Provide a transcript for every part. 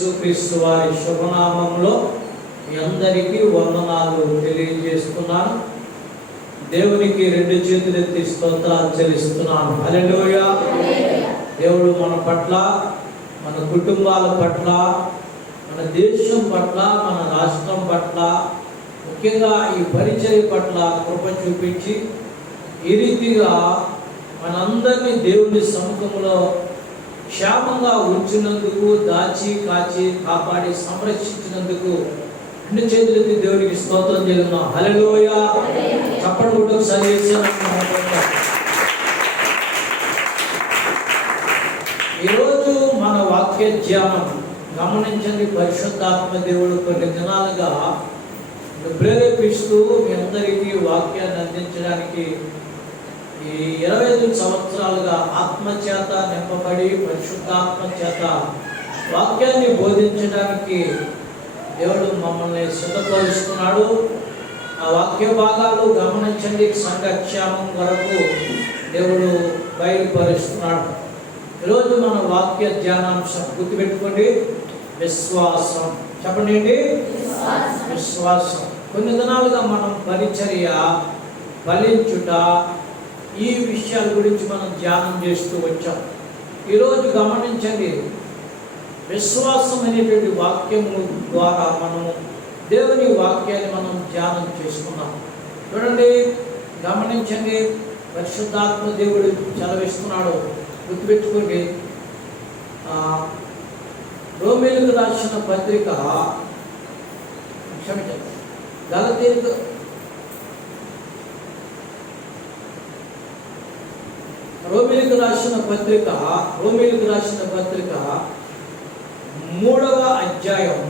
యేసుక్రీస్తు వారి శుభనామంలో మీ అందరికీ వందనాలు తెలియజేస్తున్నాను. దేవునికి రెండు చేతులెత్తి స్తోత్రాలు చెల్లిస్తున్నాను. హల్లెలూయా. దేవుడు మన పట్ల, మన కుటుంబాల పట్ల, మన దేశం పట్ల, మన రాష్ట్రం పట్ల, ముఖ్యంగా ఈ పరిచర్య పట్ల కృప చూపించి ఈ రీతిగా మనందరినీ దేవుని సముఖంలో క్షేమంగా ఉంచినందుకు, దాచి కాచి కాపాడి సంరక్షించినందుకు రెండు చేతులెత్తి దేవునికి స్తోత్రం చేస్తున్నాం. హల్లెలూయా. చప్పట్లు కొట్టి ఒకసారి ఈరోజు మన వాక్య ధ్యానం గమనించండి. పరిశుద్ధాత్మ దేవుడు కొన్ని దినాలుగా ప్రేరేపిస్తూ మీ అందరికీ వాక్యాన్ని అందించడానికి ఈ 25 సంవత్సరాలుగా ఆత్మచేత నింపబడి పరిశుద్ధాత్మ చేత వాక్యాన్ని బోధించడానికి దేవుడు మమ్మల్ని సిద్ధపరుస్తున్నాడు. ఆ వాక్య భాగాలు గమనించండి. సంఘక్షేమం వరకు దేవుడు బయలుపరుస్తున్నాడు. ఈరోజు మన వాక్య ధ్యానాంశం గుర్తుపెట్టుకోండి, విశ్వాసం. చెప్పండి ఏంటి? విశ్వాసం. కొన్ని దినాలుగా మనం పరిచర్య, ఫలించుట, ఈ విషయాల గురించి మనం ధ్యానం చేస్తూ వచ్చాం. ఈరోజు గమనించండి, విశ్వాసం అనేటువంటి వాక్యము ద్వారా మనము దేవుని వాక్యాన్ని మనం ధ్యానం చేసుకున్నాం. చూడండి, గమనించండి, పరిశుద్ధాత్మ దేవుడు సెలవిస్తున్నాడు. గుర్తుపెట్టుకోండి, రోమీయులకు రాసిన పత్రిక, క్షమించండి, గలతీయులకు రోమీయులకు రాసిన పత్రిక 3వ అధ్యాయం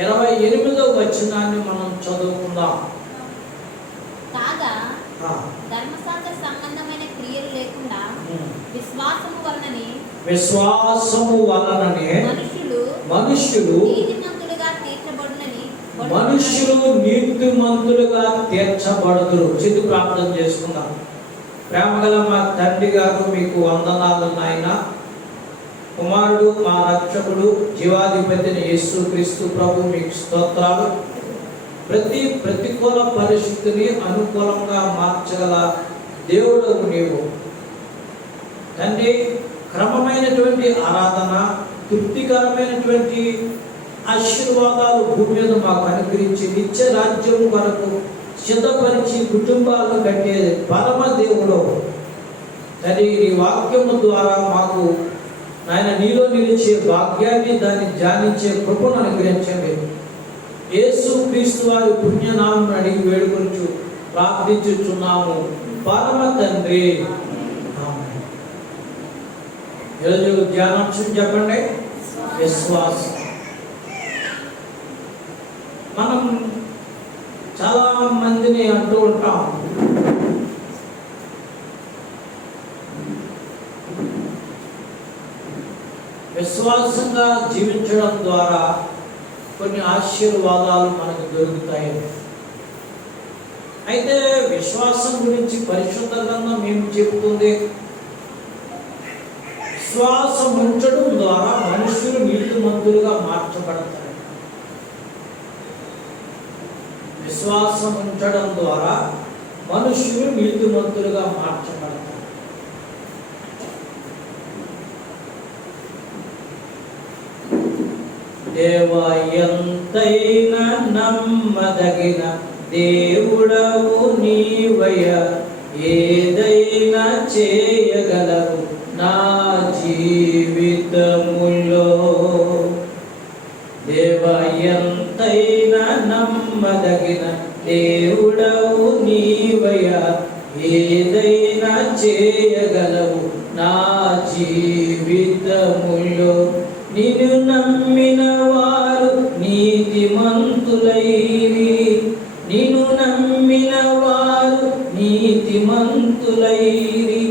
28వ వచనాన్ని మనం చదువుకుందాం. కాగా ధర్మశాస్త్ర సంబంధమైన క్రియలు లేకుండా విశ్వాసము వలననే మనుష్యులు నీతిమంతులుగా తీర్చబడుదురు. చిత్తు ప్రార్థన చేసుకుందాం. ప్రేమగల మా తండ్రి గారు, మీకు వందనాలు నాయన. కుమారుడు, మా రక్షకుడు, జీవాధిపతిని యేసుక్రీస్తు ప్రభు, మీకు స్తోత్రాలు. ప్రతి ప్రతికూల పరిస్థితిని అనుకూలంగా మార్చగల దేవుడు నీవు తండ్రి. క్రమమైనటువంటి ఆరాధన, తృప్తికరమైనటువంటి ఆశీర్వాదాలు భూమి మీద మాకు అనుగ్రహించి నిత్య రాజ్యం వరకు సిద్ధపరిచి కుటుంబాలను కట్టే పరమ దేవుడు తండ్రి, ఈ వాక్యము ద్వారా మాకు నాయన నీలో నిలిచే భాగ్యాన్ని, దాన్ని ధ్యానించే కృపను అనుగ్రహించండి. యేసుక్రీస్తు వారి పుణ్యనామం అడిగి వేడుకొంచు ప్రార్థించుచున్నాము పరమ తండ్రి. ఈరోజు ధ్యానాంశం చెప్పండి, విశ్వాసం. మనం చాలా మందిని అంటూ ఉంటాం, విశ్వాసంగా జీవించడం ద్వారా కొన్ని ఆశీర్వాదాలు మనకు దొరుకుతాయి. అయితే విశ్వాసం గురించి పరిశుద్ధ గ్రంథం ఏం చెబుతుంది? విశ్వాసం ఉంచడం ద్వారా మనుషులు నీతిమంతులుగా మార్చబడతారు. విశ్వాసం ఉంచడం ద్వారా మనుషులు నీతిమంతులుగా మార్చబడతారు. దేవా, ఎంతైనా నమ్మదగిన దేవుడవు నీవయ, ఏదైనా చేయగలవు నా జీవితములో. దేవా, ఎంతైనా నమ్మదగిన దేవుడవు నీవయ, ఏదైనా చేయగలవు నా జీవితములో. నిన్ను నమ్మిన వారు నీతిమంతులైరి, నిన్ను నమ్మిన వారు నీతిమంతులైరి.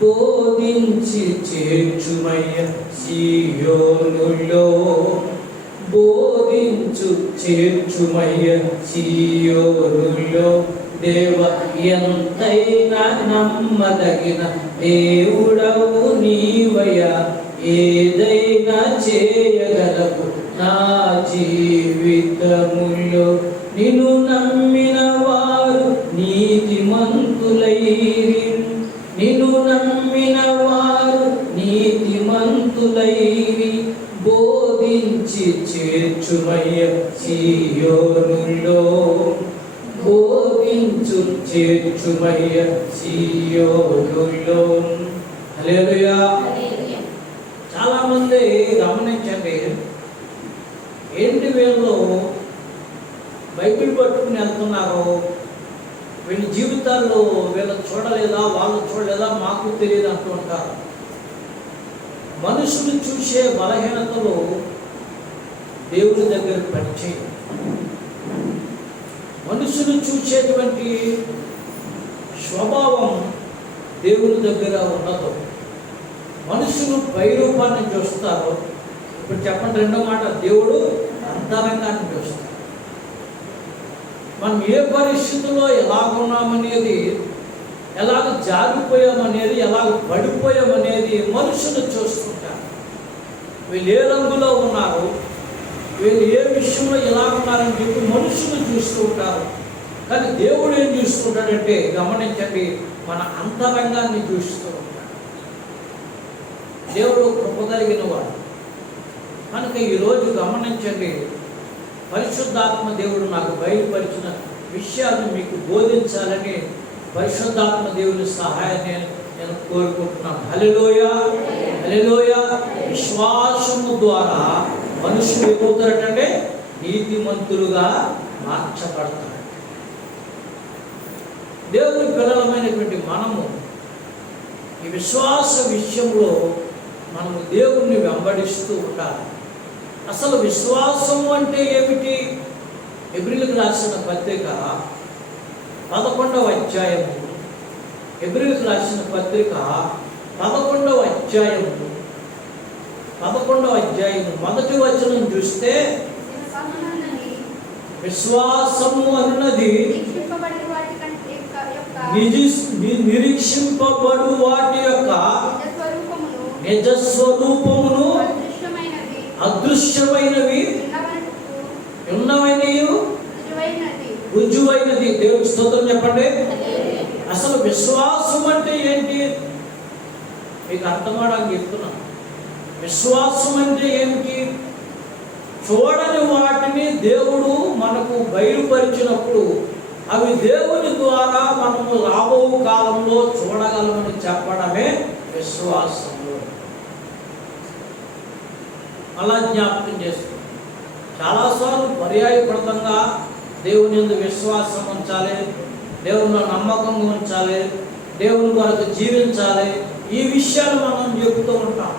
బోధించి చేర్చుమయ్య సీయోనులో, బోధించు చేర్చుమయ్య సీయోనులో. దేవ ఎంతైనా నమ్మదగిన దేవుడవు నీవయ్యా, ఏదైనా చేయగలవు నా జీవితములో. నిన్ను నమ్మిన వారు నీతిమంతులైరి, నిన్ను నమ్మిన వారు నీతిమంతులైరి. బోధించి చేర్చుమయ్య సీయోనులో, బోధించు చేర్చుమయ్య సీయోనులో. హల్లెలూయా. చాలా మంది గమనించండి, ఏంటి వీళ్ళు బైబిల్ పట్టుకుని వెళ్తున్నారు, వీళ్ళ జీవితాల్లో వీళ్ళు చూడలేదా, వాళ్ళు చూడలేదా, మాకు తెలియదు అంటూ ఉంటారు. మనుషులు చూసే బలహీనతలు దేవుని దగ్గర పనిచేయ, మనుషులు చూసేటువంటి స్వభావం దేవుని దగ్గర ఉండదు. మనుషులు పై రూపాన్ని చూస్తారు. ఇప్పుడు చెప్పండి రెండో మాట, దేవుడు అంతరంగాన్ని చూస్తారు. మనం ఏ పరిస్థితుల్లో ఎలాగున్నామనేది, ఎలాగ జారిపోయామనేది, ఎలాగ పడిపోయామనేది మనుషులు చూస్తుంటారు. వీళ్ళు ఏ రంగులో ఉన్నారు, వీళ్ళు ఏ విషయంలో ఎలా ఉన్నారని చెప్పి మనుషులు చూస్తూ ఉంటారు. కానీ దేవుడు ఏం చూస్తుంటాడంటే, గమనించండి, మన అంతరంగాన్ని చూస్తూ ఉంటాడు. దేవుడు కృప కలిగిన వాడు కనుక ఈరోజు గమనించండి, పరిశుద్ధాత్మ దేవుడు నాకు బయలుపరిచిన విషయాలను మీకు బోధించాలని పరిశుద్ధాత్మ దేవుని సహాయాన్ని నేను కోరుకుంటున్నాను. హల్లెలూయా, హల్లెలూయా. విశ్వాసము ద్వారా మనుషులు ఏమవుతారటంటే నీతిమంతులుగా మార్చబడతారు. దేవుని పిల్లలమైనటువంటి మనము ఈ విశ్వాస విషయంలో మనము దేవుణ్ణి వెంబడిస్తూ ఉండాలి. అసలు విశ్వాసము అంటే ఏమిటి? హెబ్రీయులకు రాసిన పత్రిక 11వ అధ్యాయము, హెబ్రీయులకు రాసిన పత్రిక 11వ అధ్యాయము మొదటి వచనం చూస్తే, విశ్వాసము అన్నది నిరీక్షింపబడు వాటి యొక్క నిజస్వరూపమును, అదృశ్యమైనవి ఉన్నవైనవి రుజువైనది. దేవుడి స్తోత్రం చెప్పండి. అసలు విశ్వాసం అంటే ఏంటి మీకు అర్థమవడానికి చెప్తున్నాను. విశ్వాసం అంటే ఏమిటి? చూడని వాటిని దేవుడు మనకు బయలుపరిచినప్పుడు అవి దేవుని ద్వారా మనము రాబో కాలంలో చూడగలమని చెప్పడమే విశ్వాసము. అలా జ్ఞాపకం చేస్తుంది. చాలాసార్లు పర్యాయపడంగా దేవుని యందు విశ్వాసం ఉంచాలి, దేవునిలో నమ్మకంగా ఉంచాలి, దేవుని కొరకు జీవించాలి, ఈ విషయాలు మనం చెబుతూ ఉంటాం.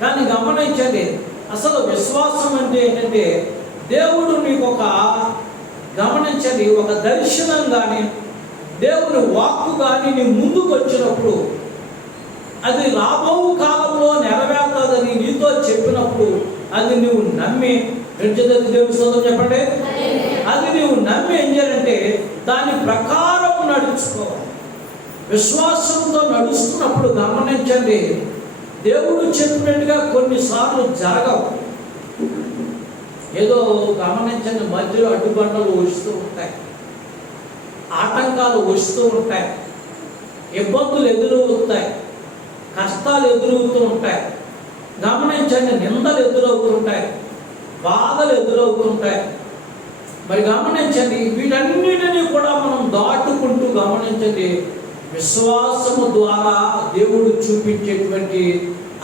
కానీ గమనించండి, అసలు విశ్వాసం అంటే ఏంటంటే, దేవుడు నీకు గమనించండి, ఒక దర్శనం కానీ దేవుని వాక్కు కానీ నీ ముందుకు వచ్చినప్పుడు అది రాబో కాలంలో నెరవేరుతుందని నీతో చెప్పినప్పుడు అది నువ్వు నమ్మి దేవుని స్తోత్రం చెప్పండి. అది నువ్వు నమ్మి ఏం చేయాలంటే దాని ప్రకారం నడుచుకోవాలి. విశ్వాసంతో నడుస్తున్నప్పుడు గమనించండి, దేవుడు చెప్పినట్టుగా కొన్నిసార్లు జరగవు. ఏదో గమనించండి, మధ్యలో అడ్డుబండలు వస్తూ ఉంటాయి, ఆటంకాలు వస్తూ ఉంటాయి, ఇబ్బందులు ఎదురవుతాయి, కష్టాలు ఎదురవుతూ ఉంటాయి. గమనించండి, నిందలు ఎదురవుతుంటాయి, బాధలు ఎదురవుతుంటాయి. మరి గమనించండి, వీటన్నిటినీ కూడా మనం దాటుకుంటూ గమనించండి, విశ్వాసము ద్వారా దేవుడు చూపించేటువంటి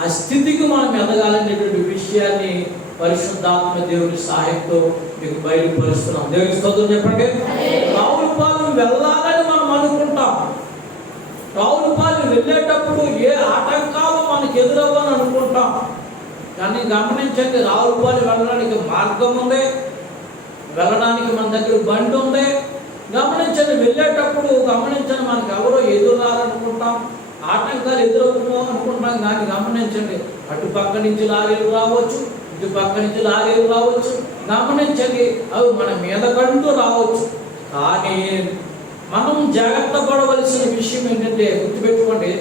ఆ స్థితికి మనం ఎదగాలనేటువంటి విషయాన్ని పరిశుద్ధాత్మ దేవుని సహాయంతో మీకు బయలుపరుస్తున్నాం. దేవుని స్తోత్రం చెప్పండి. రావులపాలెం వెళ్ళాలని మనం అనుకుంటాం. రావులపాలెం వెళ్ళేటప్పుడు ఏ ఆటంకాలు మనకు ఎదురవ్వని అనుకుంటాం. కానీ గమనించండి, రావులపాలెం వెళ్ళడానికి మార్గం ఉంది, వెళ్ళడానికి మన దగ్గర బండి ఉంది. గమనించండి, వెళ్ళేటప్పుడు గమనించండి, మనకు ఎవరో ఎదురాలనుకుంటాం, ఆటంకాలు ఎదురవుతున్నాం అనుకుంటాం. కానీ గమనించండి, అటు పక్క నుంచి లారీలు రావచ్చు, ఇటు పక్క నుంచి లారీలు రావచ్చు. గమనించండి, అవి మన మీద కంటూ రావచ్చు. కానీ మనం జాగ్రత్త పడవలసిన విషయం ఏంటంటే, గుర్తుపెట్టుకోండి,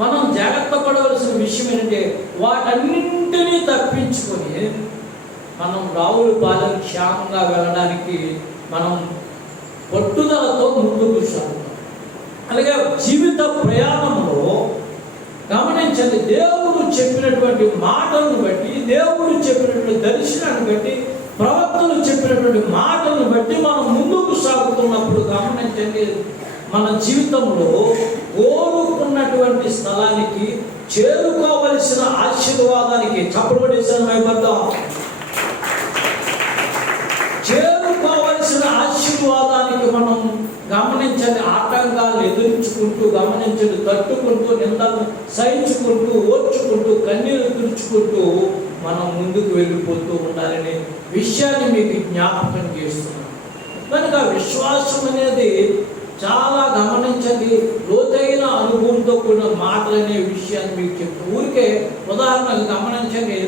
మనం జాగ్రత్త పడవలసిన విషయం ఏంటంటే వాటన్నింటినీ తప్పించుకొని మనం రావుల పాలన క్షేమంగా వెళ్ళడానికి మనం పట్టుదలతో ముందుకు సాగుతాం. అలాగే జీవిత ప్రయాణంలో గమనించండి, దేవుడు చెప్పినటువంటి మాటలను బట్టి, దేవుడు చెప్పినటువంటి దర్శనాన్ని బట్టి, ప్రవక్తలు చెప్పినటువంటి మాటలను బట్టి మనం ముందుకు సాగుతున్నప్పుడు గమనించండి, మన జీవితంలో కోరుకున్నటువంటి స్థలానికి చేరుకోవలసిన ఆశీర్వాదానికి చేరుకోవలసిన ఆశీర్వాదానికి మనం గమనించండి ఆటంకాలు ఎదుర్చుకుంటూ, గమనించండి తట్టుకుంటూ, నిందలను సహించుకుంటూ, ఓర్చుకుంటూ, కన్నీరు తుడుచుకుంటూ మనం ముందుకు వెళ్ళిపోతూ ఉండాలనే విషయాన్ని మీకు జ్ఞాపకం చేస్తున్నాను. కనుక విశ్వాసం అనేది చాలా గమనించండి, లోతైన అనుభవంతో కూడిన మాటలు అనే విషయాన్ని మీకు చెప్తాను. ఊరికే ఉదాహరణకు గమనించండి,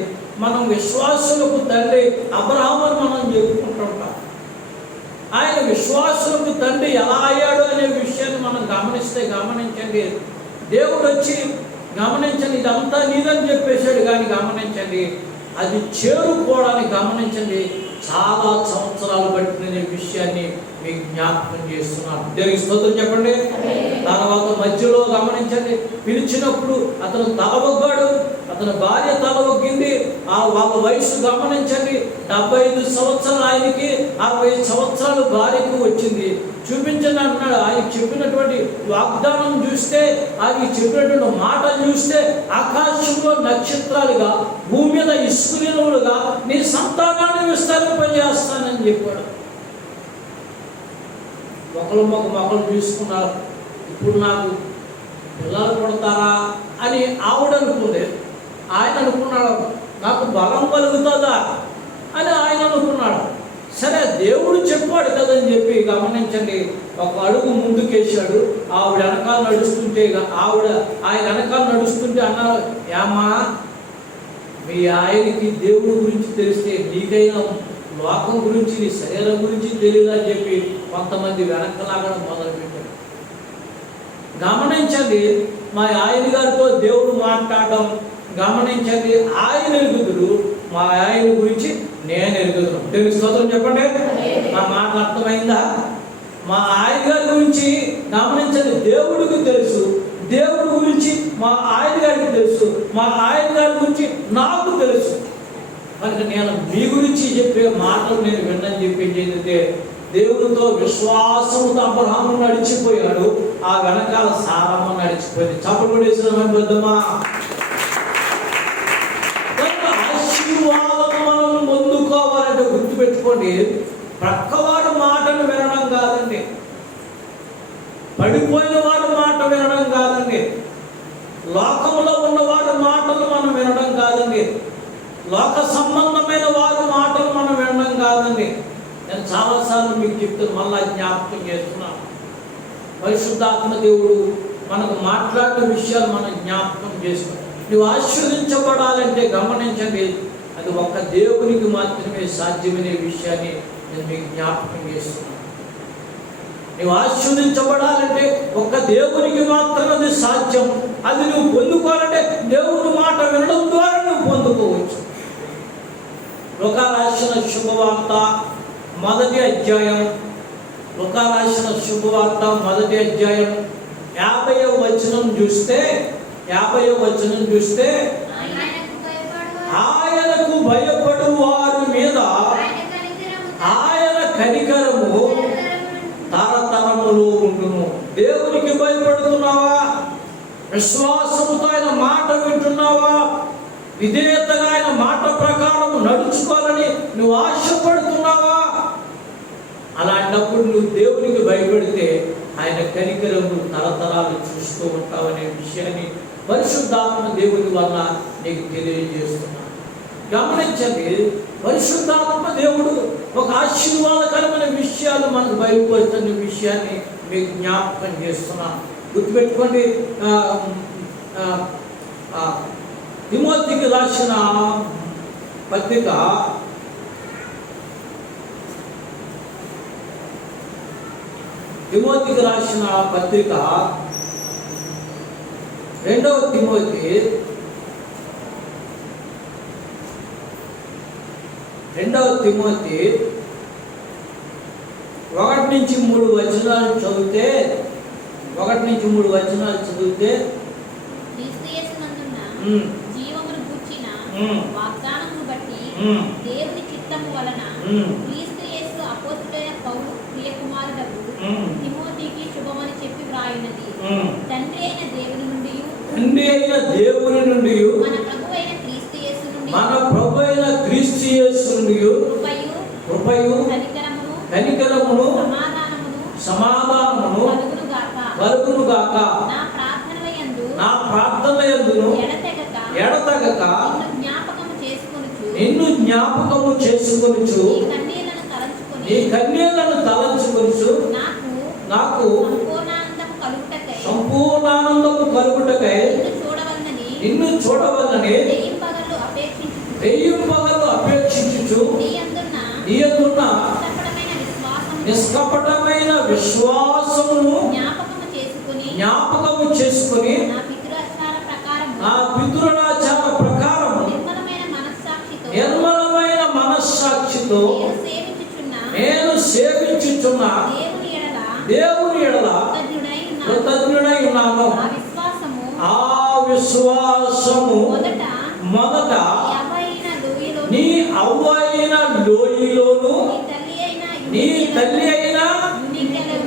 మనం విశ్వాసులకు తండ్రి అబ్రహాము అని మనం చెప్పుకుంటుంటాం. ఆయన విశ్వాసులకు తండ్రి ఎలా అయ్యాడు అనే విషయాన్ని మనం గమనించండి, దేవుడు వచ్చి గమనించండి ఇదంతా నీదని చెప్పేశాడు, కానీ గమనించండి అది చేరుకోవడానికి గమనించండి చాలా సంవత్సరాలు పట్టిన విషయాన్ని మీకు జ్ఞాపకం చేస్తున్నాను. దేవునికి స్తోత్రం చెప్పండి. తర్వాత మధ్యలో గమనించండి, పిలిచినప్పుడు అతను తలవొగ్గాడు, అతని భార్య తలవొగ్గింది. వాళ్ళ వయసు గమనించండి 75 సంవత్సరాలు ఆయనకి, 60 సంవత్సరాలు భార్యకు వచ్చింది. చూపించండి అన్నాడు. ఆయన చెప్పినటువంటి వాగ్దానం చూస్తే, ఆయన చెప్పినటువంటి మాటలు చూస్తే ఆకాశంలో నక్షత్రాలుగా, భూమి మీద ఇసుకునిలుగా నీ సంతానాన్ని విస్తరింపజేస్తానని చెప్పాడు. మొక్కలు తీసుకున్నారు. ఇప్పుడు నాకు పిల్లలు పుడతారా అని ఆవిడ అనుకుంది. ఆయన అనుకున్నాడు నాకు బలం కలుగుతుందా అని ఆయన అనుకున్నాడు. సరే దేవుడు చెప్పాడు కదని చెప్పి గమనించండి ఒక అడుగు ముందుకేసాడు. ఆవిడ వెనకాల నడుస్తుంటే ఆయన వెనకాల నడుస్తుంటే అన్నారు, ఏమా మీ ఆయనకి దేవుడి గురించి తెలిస్తే నీకైనా లోకం గురించి, నీ శరీరం గురించి తెలియదని చెప్పి కొంతమంది వెనకలాగడం మొదలుపెట్టారు. గమనించండి, మా ఆయన గారితో దేవుడు మాట్లాడడం గమనించండి. ఆయన ఎరుగుదురు, మా ఆయన గురించి నేను ఎరుగుదును. దేవుని స్తోత్రం చెప్పండి. నా మాట అర్థమైందా? మా ఆయన గారి గురించి గమనించండి, దేవుడికి తెలుసు. దేవుడి గురించి మా ఆయన గారికి తెలుసు. మా ఆయన గారి గురించి నాకు తెలుసు. కనుక నేను మీ గురించి చెప్పే మాటలు నేను విన్నని చెప్పేది ఏంటంటే, దేవుడితో విశ్వాసముతో అబ్రహాము నడిచిపోయాడు, ఆ వెనకాల సారమ్మ నడిచిపోయింది. చప్పట్లు వేసిన పెద్దమ్మా. ఆశీర్వాదం మనం పొందుకోవాలంటే గుర్తుపెట్టుకోండి, ప్రక్కవాడు మాటను వినడం కాదండి, పడిపోయిన వాడు మాట వినడం కాదండి, లోకంలో ఉన్నవాడు మాటలు మనం వినడం కాదండి, లోక సంబంధమైన వారి మాటలు మనం వినడం కాదండి. నేను చాలాసార్లు మీకు చెప్తాను, మళ్ళా జ్ఞాపకం చేస్తున్నాను. పరిశుద్ధాత్మ దేవుడు మనకు మాట్లాడిన విషయాలు మనం జ్ఞాపకం చేసుకున్నాం. నువ్వు ఆశీర్వదించబడాలంటే గమనించండి, అది ఒక్క దేవునికి మాత్రమే సాధ్యమనే విషయాన్ని నేను మీకు జ్ఞాపకం చేస్తున్నాను. నువ్వు ఆశీర్వదించబడాలంటే ఒక్క దేవునికి మాత్రమే సాధ్యం. అది నువ్వు పొందుకోవాలంటే దేవుని మాట వినడం ద్వారా నువ్వు పొందుకోవచ్చు. లూకా రాసిన శుభవార్త 1వ అధ్యాయం, లూకా రాసిన శుభవార్త 1వ అధ్యాయం 50వ వచనం చూస్తే ఆయనకు భయపడు వారి మీద ఆయన కనికరము తరతరములు ఉండును. దేవునికి భయపడుతున్నావా? విశ్వాసముతో ఆయన మాట వింటున్నావా? విధేయతగా ఆయన మాట ప్రకారం నడుచుకోవాలని నువ్వు ఆశపడుతున్నావా? అలాంటప్పుడు నువ్వు దేవునికి భయపడితే ఆయన కనికరములు తరతరాలు చూస్తూ ఉంటావనే విషయాన్ని పరిశుద్ధాత్మ దేవుని వల్ల నీకు తెలియజేస్తున్నాను. గమనించండి, పరిశుద్ధాత్మ దేవుడు ఒక ఆశీర్వాదకరమైన విషయాలు మనకు బయలుపరుస్తున్న విషయాన్ని మీకు జ్ఞాపకం చేస్తున్నాను. గుర్తుపెట్టుకోండి, తిమోతికి రాసిన పత్రిక 1 తిమోతికి రాసిన పత్రిక 2వ తిమోతి 1 నుంచి 3 వచనాలు చదివితే క్రీస్తు యేసునందున్న జీవమును గూర్చిన వాగ్దానమును బట్టి దేవుని చిత్తము వలన క్రీస్తు యేసు అపోస్తలుడైన పౌలు ప్రియకుమారుడగు తిమోతికి శుభమని చెప్పి వ్రాయున్నది. తండ్రి అయిన దేవుని నుండి మన ప్రభువైన క్రీస్తు యేసు నుండి కృపయు కనికరమును సమాధానమును కలుగును గాక. నా ప్రార్థనయందును ఎడతెగక నిన్ను జ్ఞాపకము చేసుకొనుచు నీ కన్నీళ్లను తలంచుకొనుచు నాకు సంపూర్ణానందము కలుగుటకై నిన్ను చూడవలనని రెయ్యం పగలు అపేక్షించుచు నీయందున్న నిష్కపటమైన విశ్వాసమును జ్ఞాపకము చేసుకుని నా పితృరాచార ప్రకారము నిర్మలమైన మనస్సాక్షితో నేను సేవించుచున్న దేవుని ఎడల కృతజ్ఞుడై ఉన్నాను. ఆ విశ్వాసము మొదట నీ అవ్వైన లోయలోను నీ తల్లి అయిన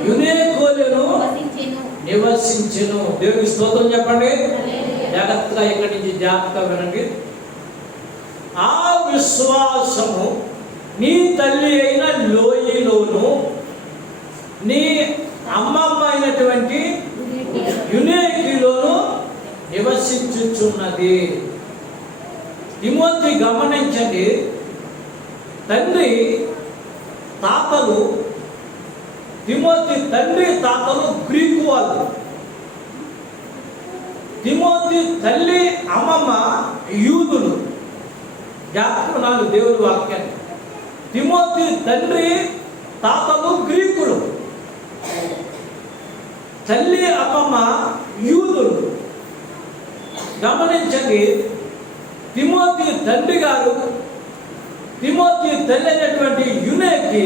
యునేకోలను నివసించెను. దేవునికి స్తోత్రం చెప్పండి. జాగ్రత్తగా ఇక్కడి నుంచి జాగ్రత్తగా వినండి. ఆ విశ్వాసము నీ తల్లి అయిన లోయలోను నీ అమ్మమ్మ అయినటువంటి యునేకిలోను నివసించుచున్నది. తిమోతి గమనించండి, తండ్రి తాతలు గ్రీకు వాళ్ళు. తిమోతి తల్లి అమ్మమ్మ యూదులు. జాగ్రత్తలు దేవుని వాక్యాన్ని. తిమోతి తండ్రి తాతలు గ్రీకులు, తల్లి అమ్మమ్మ యూదులు. గమనించండి, తిమోతి తండ్రి గారు తిమోతి తల్లి అయినటువంటి యునేకి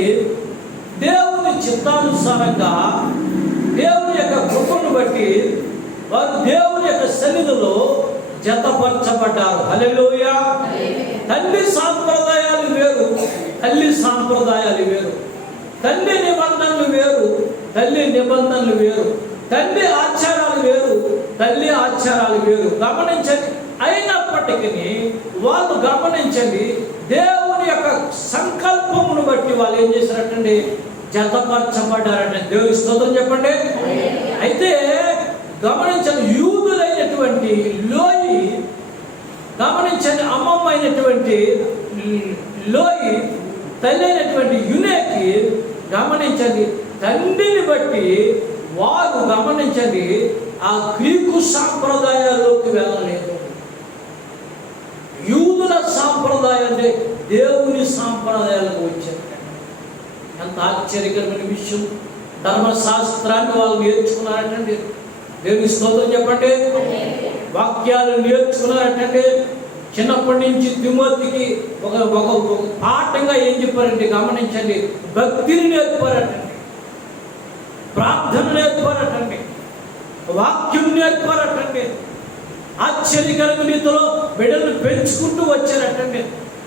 దేవుని చిత్తానుసారంగా దేవుని యొక్క కృపను బట్టి వారు దేవుని యొక్క సన్నిధిలో జతపరచబడ్డారు. హల్లెలూయా. తల్లి సాంప్రదాయాలు వేరు, తల్లి సాంప్రదాయాలు వేరు. తండ్రి నిబంధనలు వేరు, తల్లి నిబంధనలు వేరు. తండ్రి ఆచారాలు వేరు, తల్లి ఆచారాలు వేరు. గమనించండి. అయినప్పటికీ వాళ్ళు గమనించండి, దేవుని యొక్క సంకల్పమును బట్టి వాళ్ళు ఏం చేశారటండి, జతపరచబడ్డారట. దేవుని స్తోత్రం చెప్పండి. అయితే గమనించండి, యూదులైనటువంటి లోయి, గమనించండి, అమ్మమ్మ అయినటువంటి లోయి, తల్లి అయినటువంటి యునేకి గమనించండి, తండ్రిని బట్టి వారు గమనించండి ఆ గ్రీకు సాంప్రదాయాల్లోకి వెళ్ళలేదు. యూదుల సాంప్రదాయం అంటే దేవుని సాంప్రదాయాలకు వచ్చారు. ఎంత ఆశ్చర్యకరమైన విషయం. ధర్మశాస్త్రాన్ని వాళ్ళు నేర్చుకున్నారటండి. దేవుని స్తోత్రం చెప్పండి. వాక్యాలు నేర్చుకున్నారటండి. చిన్నప్పటి నుంచి తిమోతికి ఒక పాఠంగా ఏం చెప్పారంటే గమనించండి, భక్తిని నేర్పారటండి, ప్రార్థన నేర్పారటండి, వాక్యం నేర్పారటండి. ఆశ్చర్యకరమైన రీతిలో బిడ్డలను పెంచుకుంటూ వచ్చారటండి.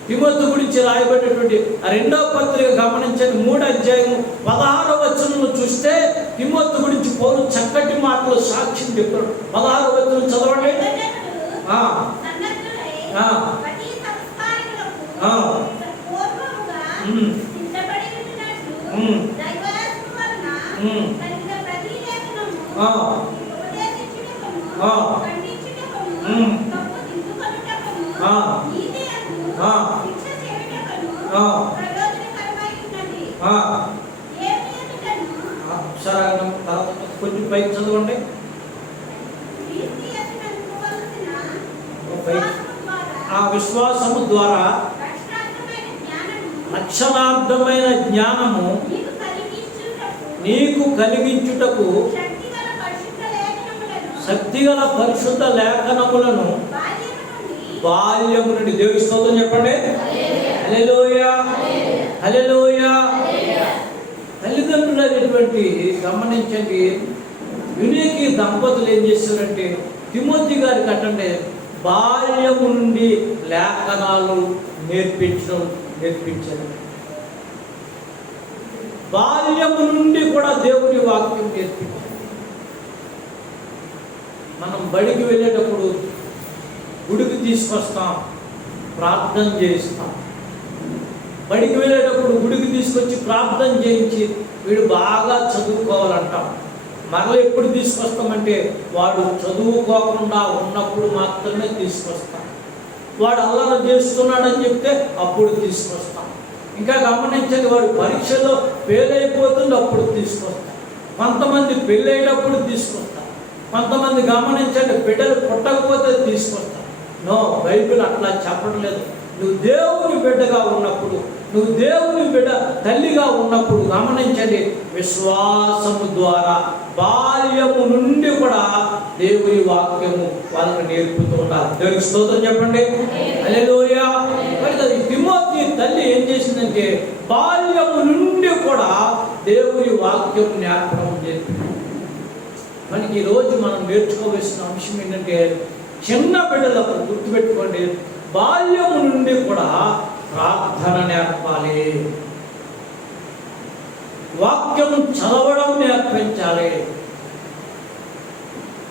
తిమోతి గురించి రాయబడినటువంటి 2వ పత్రిక గమనించండి, 3వ అధ్యాయం 16వ వచనంలో చూస్తే తిమోతి గురించి పౌలు చక్కటి మాటలు సాక్ష్యం చెప్పారు. 16వ వచనం చదవండి. కొంచెం పైకి చదవండి. ఆ విశ్వాసము ద్వారా రక్షణార్థమైన జ్ఞానము నీకు కలిగించుటకు శక్తిగల పరిశుద్ధ లేఖనములను బాల్యము నుండి. దేవుని స్తోత్రం చెప్పండి. హల్లెలూయా, హల్లెలూయా. తల్లిదండ్రులు అనేటువంటి గమనించండి, వినేకి దంపతులు ఏం చేశారంటే తిమోతి గారికి అంటే బాల్యము నుండి లేఖనాలు నేర్పించారు. బాల్యము నుండి కూడా దేవుని వాక్యం నేర్పించారు. మనం బడికి వెళ్ళేటప్పుడు గుడికి తీసుకొస్తాం, ప్రార్థన చేయిస్తాం. బడికి వెళ్ళేటప్పుడు గుడికి తీసుకొచ్చి ప్రార్థన చేయించి వీడు బాగా చదువుకోవాలంటాం. మరలా ఎప్పుడు తీసుకొస్తామంటే వాడు చదువుకోకుండా ఉన్నప్పుడు మాత్రమే తీసుకొస్తాం. వాడు అల్లరి చేస్తున్నాడని చెప్తే అప్పుడు తీసుకొస్తాం. ఇంకా గమనించండి, వాడు పరీక్షలో ఫెయిల్ అయిపోతుంది అప్పుడు తీసుకొస్తాం. కొంతమంది పెళ్ళైనప్పుడు తీసుకొస్తాం. కొంతమంది గమనించండి, బిడ్డలు పుట్టకపోతే తీసుకొస్తాం. నో, బైబిల్ అట్లా చెప్పడం లేదు. నువ్వు దేవుని బిడ్డగా ఉన్నప్పుడు, నువ్వు దేవుని బిడ్డ తల్లిగా ఉన్నప్పుడు గమనించండి, విశ్వాసము ద్వారా బాల్యము నుండి కూడా దేవుని వాక్యము వాళ్ళకి నేర్పుతూ ఉండాలి. దేవునికి స్తోత్రం చెప్పండి. హల్లెలూయా. మరి తిమోతి తల్లి ఏం చేసిందంటే బాల్యము నుండి కూడా దేవుని వాక్యం నేర్పడం చేసింది. మనకి ఈరోజు మనం నేర్చుకోవాల్సిన అంశం ఏంటంటే, చిన్న బిడ్డలకు గుర్తుపెట్టుకోండి, బాల్యము నుండి కూడా ప్రార్థన నేర్పాలి, వాక్యం చదవడం నేర్పించాలి.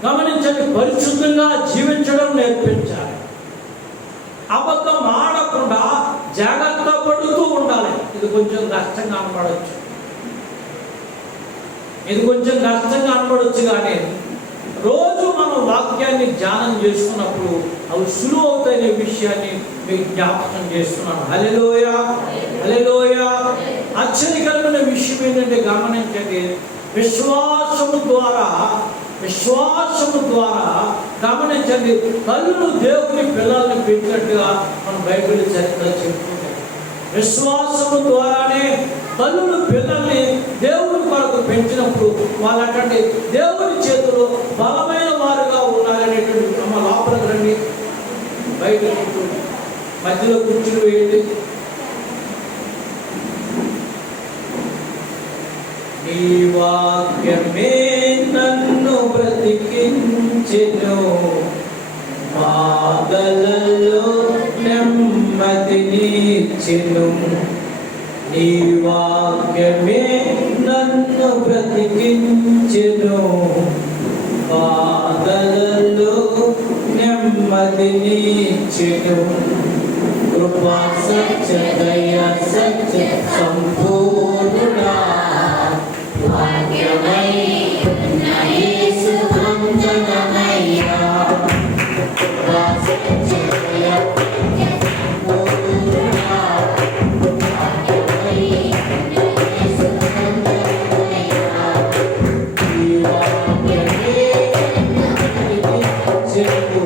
గమనించండి, పరిశుద్ధంగా జీవించడం నేర్పించాలి. అబద్ధం ఆడకుండా జాగ్రత్త పడుతూ ఉండాలి. ఇది కొంచెం కష్టంగా అనపడవచ్చు, కానీ రోజు మనం వాక్యాన్ని ధ్యానం చేస్తున్నప్పుడు అవి సులువు అవుతాయనే విషయాన్ని మీకు జ్ఞాపకం చేస్తున్నాను. హల్లెలూయా, హల్లెలూయా. ఆశ్చర్యకరమైన విషయం ఏంటంటే గమనించండి, విశ్వాసము ద్వారా గమనించండి, తల్లులు దేవుని పిల్లల్ని పెట్టినట్టుగా మన బైబిల్ చరిత్ర చెప్తుంది. విశ్వాసము ద్వారానే తల్లులు పిల్లల్ని దేవుని కొరకు పెంచినప్పుడు వాళ్ళకంటే దేవుని చేతులు బలమైన వారుగా ఉన్నారనేటువంటి అమ్మ లోపలికి రండి, బయట మధ్యలో కూర్చుని వేయండి. నీ వాక్యమే నన్ను బ్రతికించెను, బాధలలో నెమ్మదినిచ్చెను. నీ వాక్యమే నన్ను బ్రతికించెను, బాధలలో నెమ్మదినిచ్చెను. కృపా సత్య దయ సత్య సంపూర్ణుడా, వాక్యమై యేసు వందనమయ్యా. కృపా సత్య దయ సంపూర్ణుడా, వాక్యమై యేసు వందనమయ్యా. ఈ వాక్యమే చెట్టు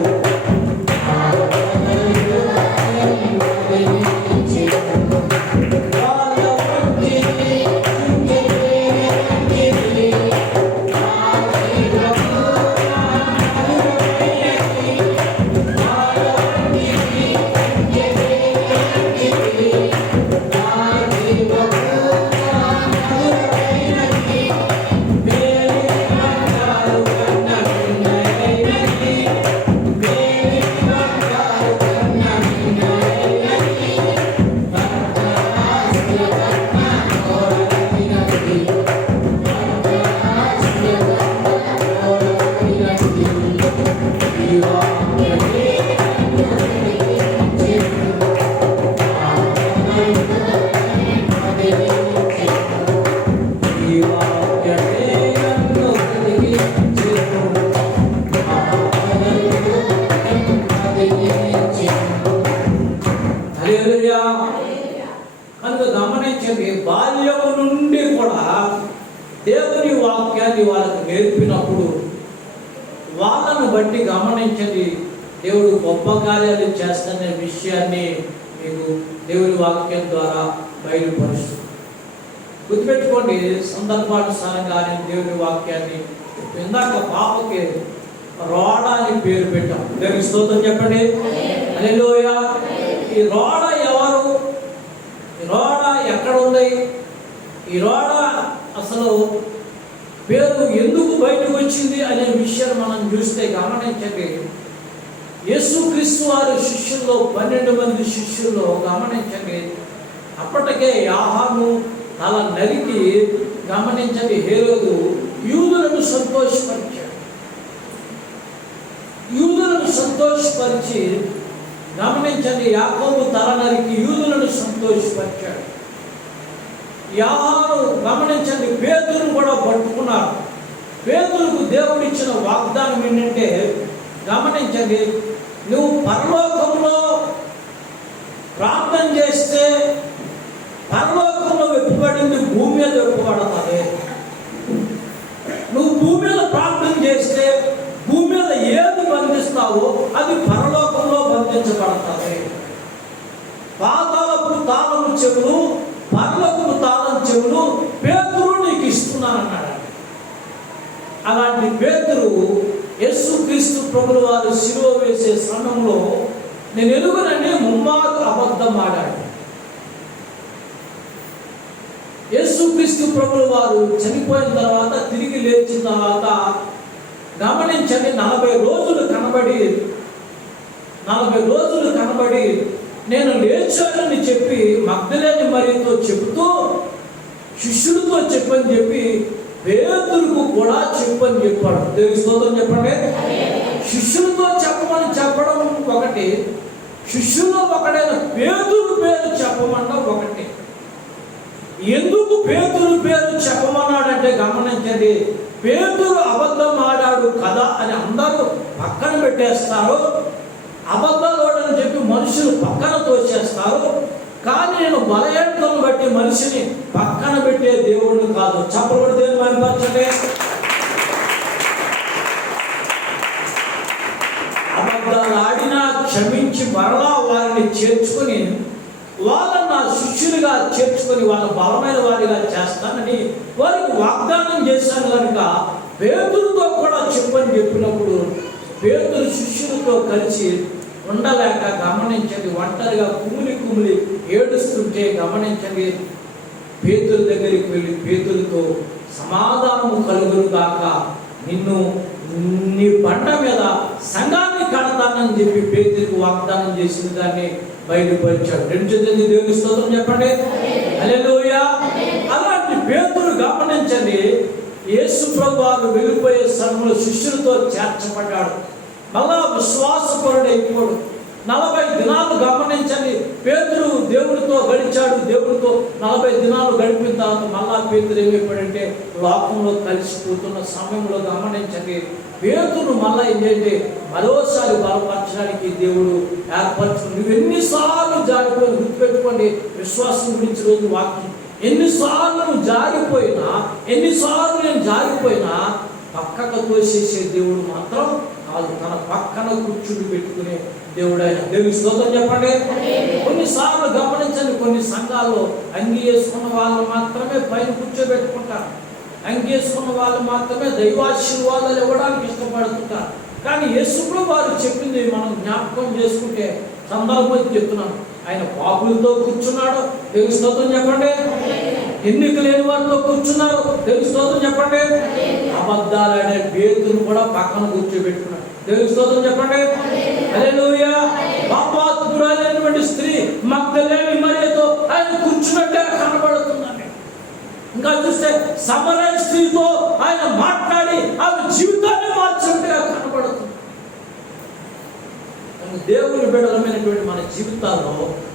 కనుక గమనించండి, బాల్యము నుండి కూడా దేవుని వాక్యాన్ని వాళ్ళకు నేర్పినప్పుడు వాళ్ళను బట్టి గమనించండి, దేవుడు గొప్ప కార్యాలు చేస్తున్న విషయాన్ని మీకు దేవుని వాక్యం ద్వారా బయలుపరుస్తుంది. దేవుని వాక్యమే నన్ను బ్రతికించెను, బాధలలో నెమ్మదినిచ్చెను. నీ వాక్యమే నన్ను బ్రతికించెను, బాధలలో నెమ్మదినిచ్చెను. ఈ వాక్యమే దేవుని వాక్యం ద్వారా బయలుపరుస్తుంది. గుర్తుపెట్టుకోండి, సందర్భానుసారంగా నేను దేవుని వాక్యాన్ని ఇందాక పాపకి రోడ అని పేరు పెట్టాం. దేవుని స్తోత్రం చెప్పండి. హల్లెలూయా. ఈ రోడ ఎవరు? ఈ రోడ ఎక్కడ ఉంది? ఈ రోడ అసలు పేరు ఎందుకు బయటకు వచ్చింది అనే విషయాన్ని మనం చూస్తే గమనించండి. యేసుక్రీస్తు వారి శిష్యుల్లో 12 మంది శిష్యుల్లో గమనించండి, అప్పటికే యాహాను తల నరికి గమనించండి హేరోదు యూదులను సంతోషపరిచాడు. యూదులను సంతోషపరిచి గమనించండి, యాకోబు తల నరికి యూదులను సంతోషపరిచాడు. యాహాను గమనించండి పేతురును కూడా పట్టుకున్నాడు. పేతురుకు దేవుడిచ్చిన వాగ్దానం ఏంటంటే గమనించండి, నువ్వు పరలోకంలో ప్రార్థన చేస్తే పరలోకంలో వెప్పుబడింది భూమి మీద వెప్పుబడుతుంది. నువ్వు భూమి మీద ప్రార్థన చేస్తే భూమి మీద ఏది బంధిస్తావో అది పరలోకంలో బంధించబడుతుంది. పాతాళపు తాళము చెవులు, పరలోకపు తాళం చెవులు పేతురు నీకు ఇస్తున్నానన్నాడు. అలాంటి పేతురు యేసుక్రీస్తు ప్రభుల వారు శిలువ వేసే సమయంలో నేను ఎలుగునని ముమ్మారు అబద్ధం ఆడాడు. యేసుక్రీస్తు ప్రభుల వారు చనిపోయిన తర్వాత తిరిగి లేచిన తర్వాత గమనించండి 40 రోజులు కనబడి నేను లేచానని చెప్పి మగ్దలేని మరియతో చెబుతూ శిష్యుడితో చెప్పని చెప్పి పేతురుకు కూడా చెప్పని చెప్పాడు. దేవుని స్తోత్రం చెప్పండి. శిష్యులతో చెప్పడం ఒకటి, శిష్యుల్లో ఒకడైన పేతురు పేరు చెప్పమన్నా ఒకటి. ఎందుకు పేతురు పేరు చెప్పమన్నాడంటే గమనించండి, పేతురు అబద్ధం ఆడాడు కదా అని అందరూ పక్కన పెట్టేస్తారు, అబద్ధాలు చెప్పి మనుషులు పక్కన తోచేస్తారు. కానీ నేను బలహీనతను బట్టి మనిషిని పక్కన పెట్టే దేవుడు కాదు. చెప్పబడి దేవుని మహిమపరచండి. అబద్ధాలు ఆడినా క్షమించి మరలా వారిని చేర్చుకొని వాళ్ళని నా శిష్యులుగా చేర్చుకొని వాళ్ళ బలమైన వారిగా చేస్తానని వారికి వాగ్దానం చేశాను కనుక పేతురుతో కూడా చెప్పని చెప్పినప్పుడు పేతురు శిష్యులతో కలిసి ఉండలేక గమనించండి ఒంటరిగా కుమిలి ఏడుస్తుంటే గమనించండి పేతురు దగ్గరికి వెళ్ళి పేతురుతో సమాధానము కలుగును గాక, నిన్ను నీ బండ మీద సంఘాన్ని కడతానని చెప్పి పేతురుకు వాగ్దానం చేసిన దాన్ని బయలుపరిచాడు. 2 దేవుని స్తోత్రం చెప్పండి. హల్లెలూయా. అలాంటి పేతురు గమనించండి యేసు ప్రభువు వెళ్ళిపోయే సమయంలో శిష్యులతో చేర్చబడ్డాడు. మళ్ళా విశ్వాసపరుడైపోయాడు. 40 దినాలు గమనించండి పేతురు దేవుడితో గడిచాడు. దేవుడితో 40 దినాలు గడిపిన తర్వాత మళ్ళా పేతురు ఏమైపోయాడంటే లోకంలో కలిసిపోతున్న సమయంలో గమనించండి పేతురు మళ్ళా ఏంటంటే మరోసారి బలపరచడానికి దేవుడు ఏర్పరచుకుని నువ్వు ఎన్నిసార్లు జారిపోయి గుర్తుపెట్టుకోండి. విశ్వాసం గురించి రోజు వాక్యం ఎన్నిసార్లు నువ్వు జారిపోయినా, ఎన్నిసార్లు నేను జారిపోయినా పక్కకు తోసేసే దేవుడు మాత్రం కాదు, తన పక్కన కూర్చుని పెట్టుకునే దేవుడు ఆయన. దేవుని స్తోత్రం చెప్పండి. కొన్నిసార్లు గమనించండి, కొన్ని సంఘాల్లో అంగి వేసుకున్న వాళ్ళు మాత్రమే పైన కూర్చోబెట్టుకుంటారు, అంగి వేసుకున్న వాళ్ళు మాత్రమే దైవాశీర్వాదాలు ఇవ్వడానికి ఇష్టపడుతుంటారు. కానీ యేసుప్రభువు వారు చెప్పింది మనం జ్ఞాపకం చేసుకుంటే సందర్భం చెప్తున్నాను. ఆయన పాపులతో కూర్చున్నాడు. దేవుని స్తోత్రం చెప్పండి. ఎన్నిక లేని వారితో కూర్చున్నారు. దేవుని స్తోత్రం చెప్పండి. అబద్ధాలు అనే పేతురును కూడా పక్కన కూర్చోబెట్టుకున్నాడు. దేవుని స్తోత్రం చెప్పండి. హల్లెలూయా. పాపాత్మురాలైనటువంటి స్త్రీ మగ్దలేని మరియతో ఆయన కూర్చున్నట్టే కనబడుతుందండి. ఇంకా చూస్తే సమరయ స్త్రీతో ఆయన మాట్లాడి ఆమె జీవితాన్ని మార్చినట్టుగా కనబడుతుంది. దేవుని బిడ్డలమైనటువంటి మన జీవితాల్లో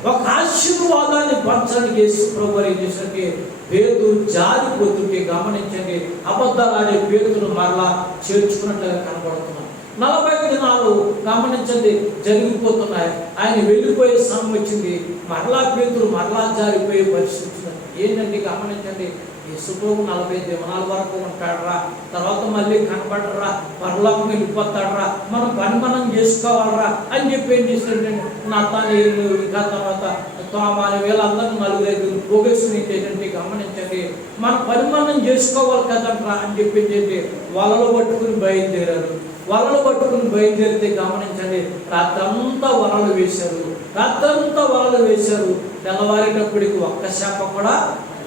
ఒక ఆశీర్వాదాన్ని పంచడానికి యేసు ప్రభువు ఏం చేసినట్టే పేతురు జారిపోతుంటే గమనించండి అబద్ధాలు ఆడే పేతురు మరలా చేర్చుకున్నట్టుగా కనబడుతున్నాయి. 40 దినాలు గమనించండి జరిగిపోతున్నాయి. ఆయన వెళ్ళిపోయే సమయం వచ్చింది. మరలా పేతురు మరలా జారిపోయే పరిస్థితి ఏంటంటే గమనించండి యేసు ప్రభువు 40 దినాల వరకు ఉంటాడరా, తర్వాత మళ్ళీ కనబడరా, పరలోకం వెళ్ళిపోతాడరా, మనం పని మనం చేసుకోవాలరా అని చెప్పి ఏం చేసినట్టు నా తాను ఇంకా తర్వాత తోమాని వీళ్ళందరూ నలుగురు పోగేసుకుని ఏంటంటే గమనించండి, మనం పరిమాణం చేసుకోవాలి కదంట్రా అని చెప్పి వలలు పట్టుకుని బయలుదేరారు. వలలు పట్టుకుని బయలుదేరితే గమనించండి, రాత్రంతా వలలు వేశారు. రాత్రంతా వలలు వేశారు. తెల్లవారేటప్పటికి ఒక్క చేప కూడా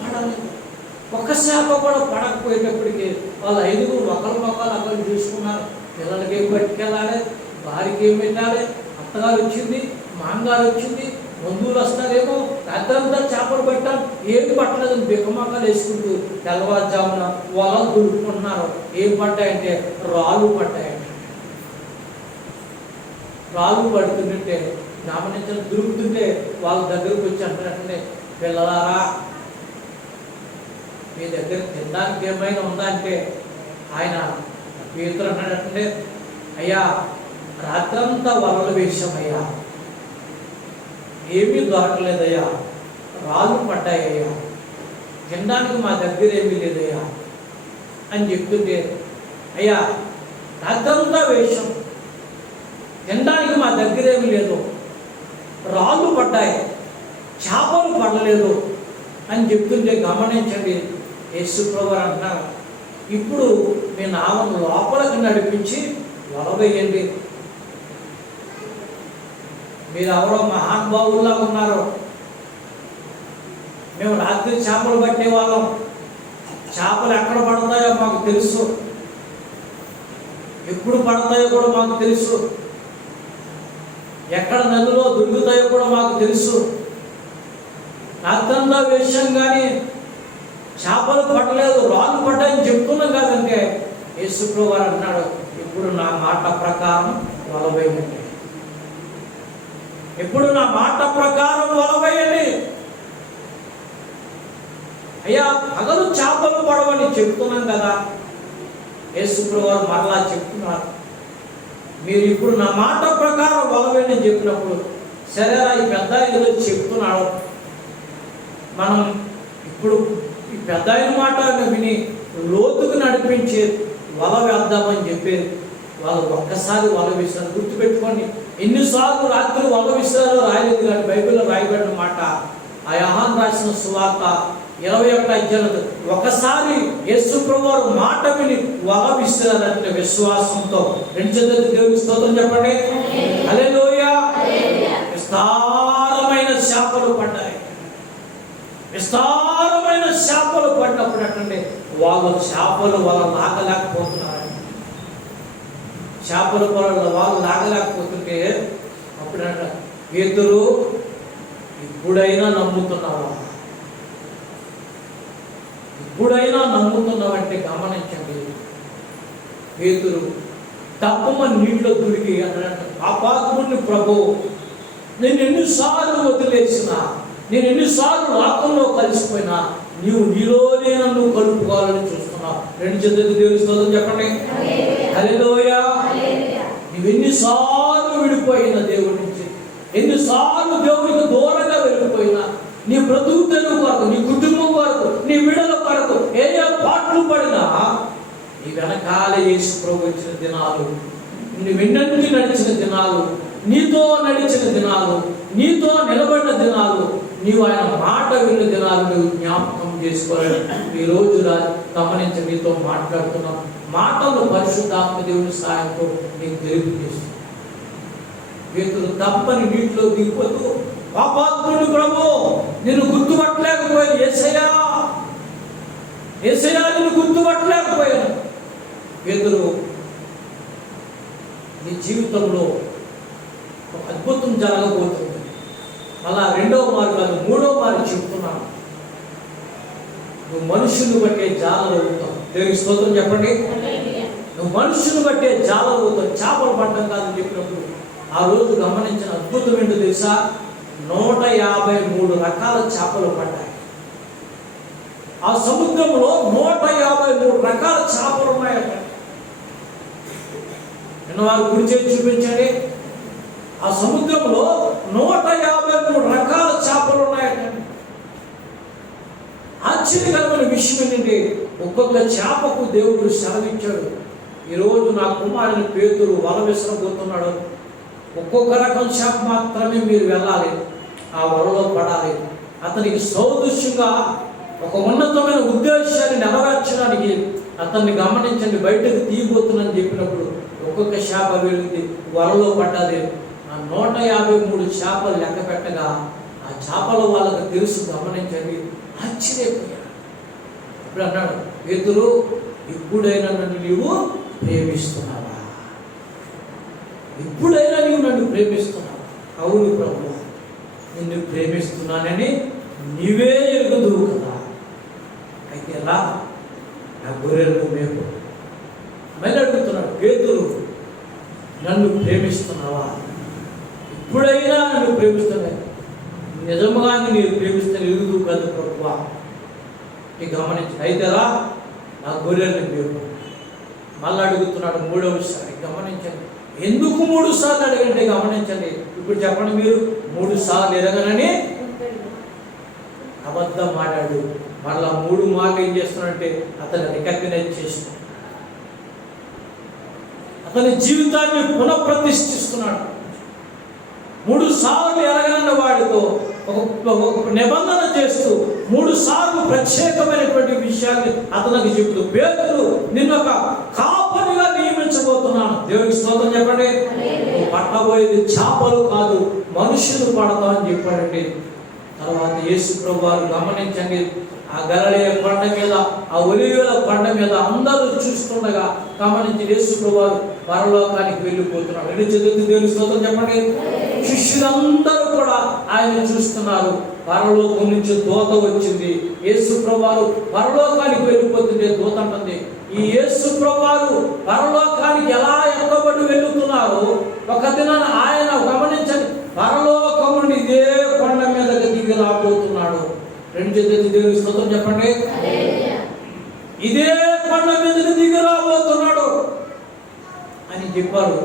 పడలేదు. ఒక్క చేప కూడా పడకపోయేటప్పటికి వాళ్ళు 5 ఒకరు అక్కడ చూసుకున్నారు. పిల్లలకి ఏం పట్టుకెళ్ళాలి, భార్యకి ఏం పెట్టాలి, అత్తగారు వచ్చింది, మామగారు వచ్చింది, బంధువులు వస్తారేమో, రాత్రంతా చేపలు పట్టాం, ఏమి పట్టలేదని బిక్కమక్కలు వేసుకుంటూ తెల్లవారుజామున వలలు దులుపుకుంటున్నారు. ఏం పడ్డాయంటే రాళ్ళు పడ్డాయంట. రాళ్ళు పడుతుంటే గమనించిన దొరుకుతుంటే వాళ్ళ దగ్గరకు వచ్చి అంటున్నట్టే, పిల్లలారా మీ దగ్గర తినడానికి ఏమైనా ఉందా అంటే ఆయన పేతురు అన్నాడంటే, అయ్యా రాత్రంతా వలలు వేశామయ్యా, ఏమీ దొరకలేదయ్యా, రాళ్ళు పడ్డాయ్యా, తినడానికి మా దగ్గర ఏమీ లేదయ్యా అని చెప్తుంటే, అయ్యా రాత్రంతా వేశాం, తినడానికి మా దగ్గర ఏమీ లేదు, రాళ్ళు పడ్డాయి, చేపలు పడలేదు అని చెప్తుంటే గమనించండి, యేసు ప్రభువు అంటున్నారు, ఇప్పుడు మీ నామం లోపలికి నడిపించి వల వేయండి. మీరు ఎవరో మహానుభావుల్లా ఉన్నారు. మేము రాత్రి చేపలు పట్టేవాళ్ళం, చేపలు ఎక్కడ పడతాయో మాకు తెలుసు, ఎప్పుడు పడతాయో కూడా మాకు తెలుసు, ఎక్కడ నదిలో దొరుకుతాయో కూడా మాకు తెలుసు. రాత్రంతా వేషం కానీ చేపలు పడలేదు, రాళ్ళు పడ్డాయని చెప్తున్నాం కాదంటే యేసు ప్రభువు అన్నాడు, ఇప్పుడు నా మాట ప్రకారం వల వేయండి. ఇప్పుడు నా మాట ప్రకారం వల వేయండి. అయ్యా పగలు చేపలు పడవని చెప్తున్నాం కదా, యేసు ప్రభువు మరలా చెప్తున్నారు, మీరు ఇప్పుడు నా మాట ప్రకారం వల వేయండి అని చెప్పినప్పుడు, సరే ఈ పెద్ద ఏదో చెప్తున్నాడు, మనం ఇప్పుడు ఈ పెద్ద ఆయన మాట విని లోతుకు నడిపించే వల వేద్దామని చెప్పేది. వాళ్ళు ఒక్కసారి వల వేశారు. గుర్తుపెట్టుకోండి, ఎన్నిసార్లు రాత్రి వల విషయాలు రాయలేదు కానీ బైబిల్లో రాయబడిన మాట, ఆ యోహాను రాసిన సువార్త 21వ అధ్యాయంలో ఒకసారి యేసు ప్రభువు మాట విని వల విసిరారంటే విశ్వాసంతో. 2 చేతులతో దేవునికి స్తోత్రం చెప్పండి. హల్లెలూయా. విస్తారమైన చేపలు పడ్డాయి. విస్తారమైన చేపలు పడినప్పుడు అంటే వాళ్ళు చేపలు వాళ్ళ లాగలేకపోతున్నారు. చేపల పొలంలో వాళ్ళు లాగలేకపోతుంటే అప్పుడు అంట, పేతురు ఇప్పుడైనా నమ్ముతున్నావా, ఇప్పుడైనా నమ్ముతున్నావంటే గమనించండి, పేతురు తప్పమని నీటిలో దూరికి అన్నాడంట, పాపాత్ముడిని ప్రభు, నేను ఎన్నిసార్లు వదిలేసినా, నేను ఎన్నిసార్లు లోకంలో కలిసిపోయినా నీవు నీలోనే నన్ను కలుపుకోవాలని చూస్తున్నావు. 2 చేతులతో దేవునికి స్తోత్రం చెప్పండి. హల్లెలూయా. నువ్వు ఎన్నిసార్లు విడిపోయినా దేవుడి నుంచి, ఎన్నిసార్లు దేవునికి దూరంగా వెళ్ళిపోయినా, నీ బ్రతుకు తెరువు కొరకు, నీ కుటుంబం కొరకు, నీ బిడ్డల కొరకు ఏ పాటలు పడినా నీ వెనకాల యేసు ప్రభు వచ్చిన దినాలు, నీ వెన్నంటి నడిచిన దినాలు, నీతో నడిచిన దినాలు, నీతో నిలబడిన దినాలు, నీవు ఆయన మాట విన్న దినాలు నువ్వు జ్ఞాపకం చేసుకోవాలని ఈ రోజు గమనించి నీతో మాట్లాడుతున్నాం. మాటలు పరిశుద్ధాత్మ దేవుని సహాయంతో నీకు తెలియజేస్తుంది. పేతురు తప్పని నీటిలో దిగిపోతూ, పాపాత్ముడు ప్రభు నిన్ను గుర్తుపట్టలేకపోయాను, యేసయ్యా యేసయ్యా నిన్ను గుర్తుపట్టలేకపోయాను. పేతురు నీ జీవితంలో ఒక అద్భుతం జరగబోతుంది. అలా 2వ మారు కాదు 3వ మారు చెప్తున్నాను, నువ్వు మనుషుని బట్టే జాలలు అవుతావు. దేవునికి స్తోత్రం చెప్పండి. నువ్వు మనుషుని బట్టే జాలలు అవుతావు, చేపలు పడ్డం కాదని చెప్పినప్పుడు ఆ రోజు గమనించిన అద్భుతం ఏంటో తెలుసా, 153 రకాల చేపలు పడ్డాయి. ఆ సముద్రంలో 153 రకాల చేపలు ఉన్నాయట. వారు గురి చేసి చూపించండి. ఆ సముద్రంలో 153 రకాల చేపలు ఉన్నాయట. ఆశ్చర్యకరమైన విషయం ఏంటంటే ఒక్కొక్క చేపకు దేవుడు సెలవిచ్చాడు. ఈరోజు నా కుమారుని పేతురు వల విసరబోతున్నాడు. ఒక్కొక్క రకం చేప మాత్రమే మీరు వెళ్ళాలి. ఆ వలలో పడాలి. అతనికి సౌదృశ్యంగా ఒక ఉన్నతమైన ఉద్దేశాన్ని నెరవేర్చడానికి అతన్ని గమనించండి, బయటకు తీయబోతున్నానని చెప్పినప్పుడు ఒక్కొక్క చేప వెళ్ళింది, వలలో పడ్డది. ఆ 153 చేపలు లెక్క పెట్టగా ఆ చేపల వాళ్ళకి తెలుసు, గమనించండి, ఆశ్చర్యపోయాడు. ఇప్పుడు అన్నాడు పేతురు, ఇప్పుడైనా నన్ను నీవు ప్రేమిస్తున్నావా? ఇప్పుడైనా నీవు నన్ను ప్రేమిస్తున్నావా? అవును ప్రభువా, నిన్ను ప్రేమిస్తున్నానని నీవే ఎరుగుదువు కదా. అయితే రా, నా గొర్రెలను మేపు. మళ్ళీ అడుగుతున్నాడు, పేతురు, నన్ను ప్రేమిస్తున్నావా? ఇప్పుడైనా నన్ను ప్రేమిస్తున్నా? నిజముగా నేను ప్రేమిస్తాను ఎరుగుదువు కదా ప్రభువా. నీకు గమనించు. అయితే రా, నా గొర్రెలను మేపు. మళ్ళీ అడుగుతున్నాడు మూడవసారి. గమనించండి, ఎందుకు 3 సార్లు అడగండి? గమనించండి. ఇప్పుడు చెప్పండి మీరు, 3 సార్లు ఎరగనని అబద్ధం మాట్లాడు. మరలా 3 మార్లు ఏం చేస్తున్నాడంటే అతను రికగ్నైజ్ చేస్తున్నాడు, అతని జీవితాన్ని పునఃప్రతిష్ఠిస్తున్నాడు. 3 సార్లు ఎరగనన్న వాడితో ఒక నిబంధన చేస్తూ 3 సార్లు ప్రత్యేకమైనటువంటి విషయాన్ని అతనికి చెబుతూ, పేతురు, నిన్ను ఒక కాపరిగా నియమించబోతున్నాను. దేవునికి స్తోత్రం చెప్పండి. పట్టబోయేది చేపలు కాదు, మనుషులు పడతా అని చెప్పాడండి. తర్వాత యేసు ప్రభువారు గమనించండి, ఆ గలిలయ కొండ మీద, ఆ ఒలీవల కొండ మీద అందరూ చూస్తుండగా గమనించి యేసు ప్రభువారు పరలోకానికి వెళ్ళిపోతున్నాడు. 2 చేతులతో దేవునికి స్తోత్రం చెప్పండి. శిష్యులందరూ కూడా ఆయన చూస్తున్నారు. పరలోకం నుంచి దూత వచ్చింది. యేసు ప్రభువారు పరలోకానికి వెళ్ళిపోతుంటే దూత అంటుంది, ఈ యేసు ప్రభువారు పరలోకానికి ఎలా ఎక్కబడి వెళ్తున్నారో ఒక దినాన ఆయన గమనించండి, పరలోకం నుండి ఇదే కొండ మీదకి దిగి రాబోతున్నాడు. 2 చేతులతో దేవునికి స్తోత్రం చెప్పండి. ఇదే కొండ మీదకి దిగి రాబోతున్నాడు అని చెప్పారు.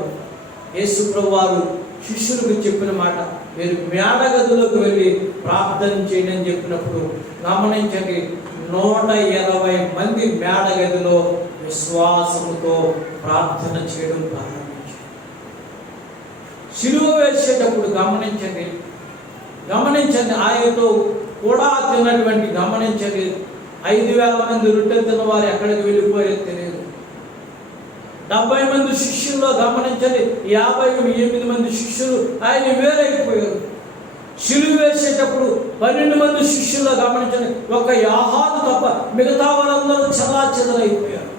యేసు ప్రభువారు శిష్యులకు చెప్పిన మాట, మీరు మేడగదిలోకి వెళ్ళి ప్రార్థన చేయండి అని చెప్పినప్పుడు గమనించండి, 120 మంది మేడగదిలో విశ్వాసముతో ప్రార్థన చేయడం ప్రారంభించారు. సిలువ వేసేటప్పుడు గమనించండి, ఆయనతో కూడా తిన్నటువంటి గమనించండి, 5,000 మంది రొట్టెలు తిన్నవారు ఎక్కడికి వెళ్ళిపోయారో తెలియదు. 70 మంది శిష్యుల్లో గమనించండి, 58 మంది శిష్యులు ఆయన వేరైపోయారు. సిలువ వేసేటప్పుడు 12 మంది శిష్యుల్లో గమనించండి, ఒక యోహాను తప్ప మిగతా వారందరూ చెల్లాచెదరైపోయారు.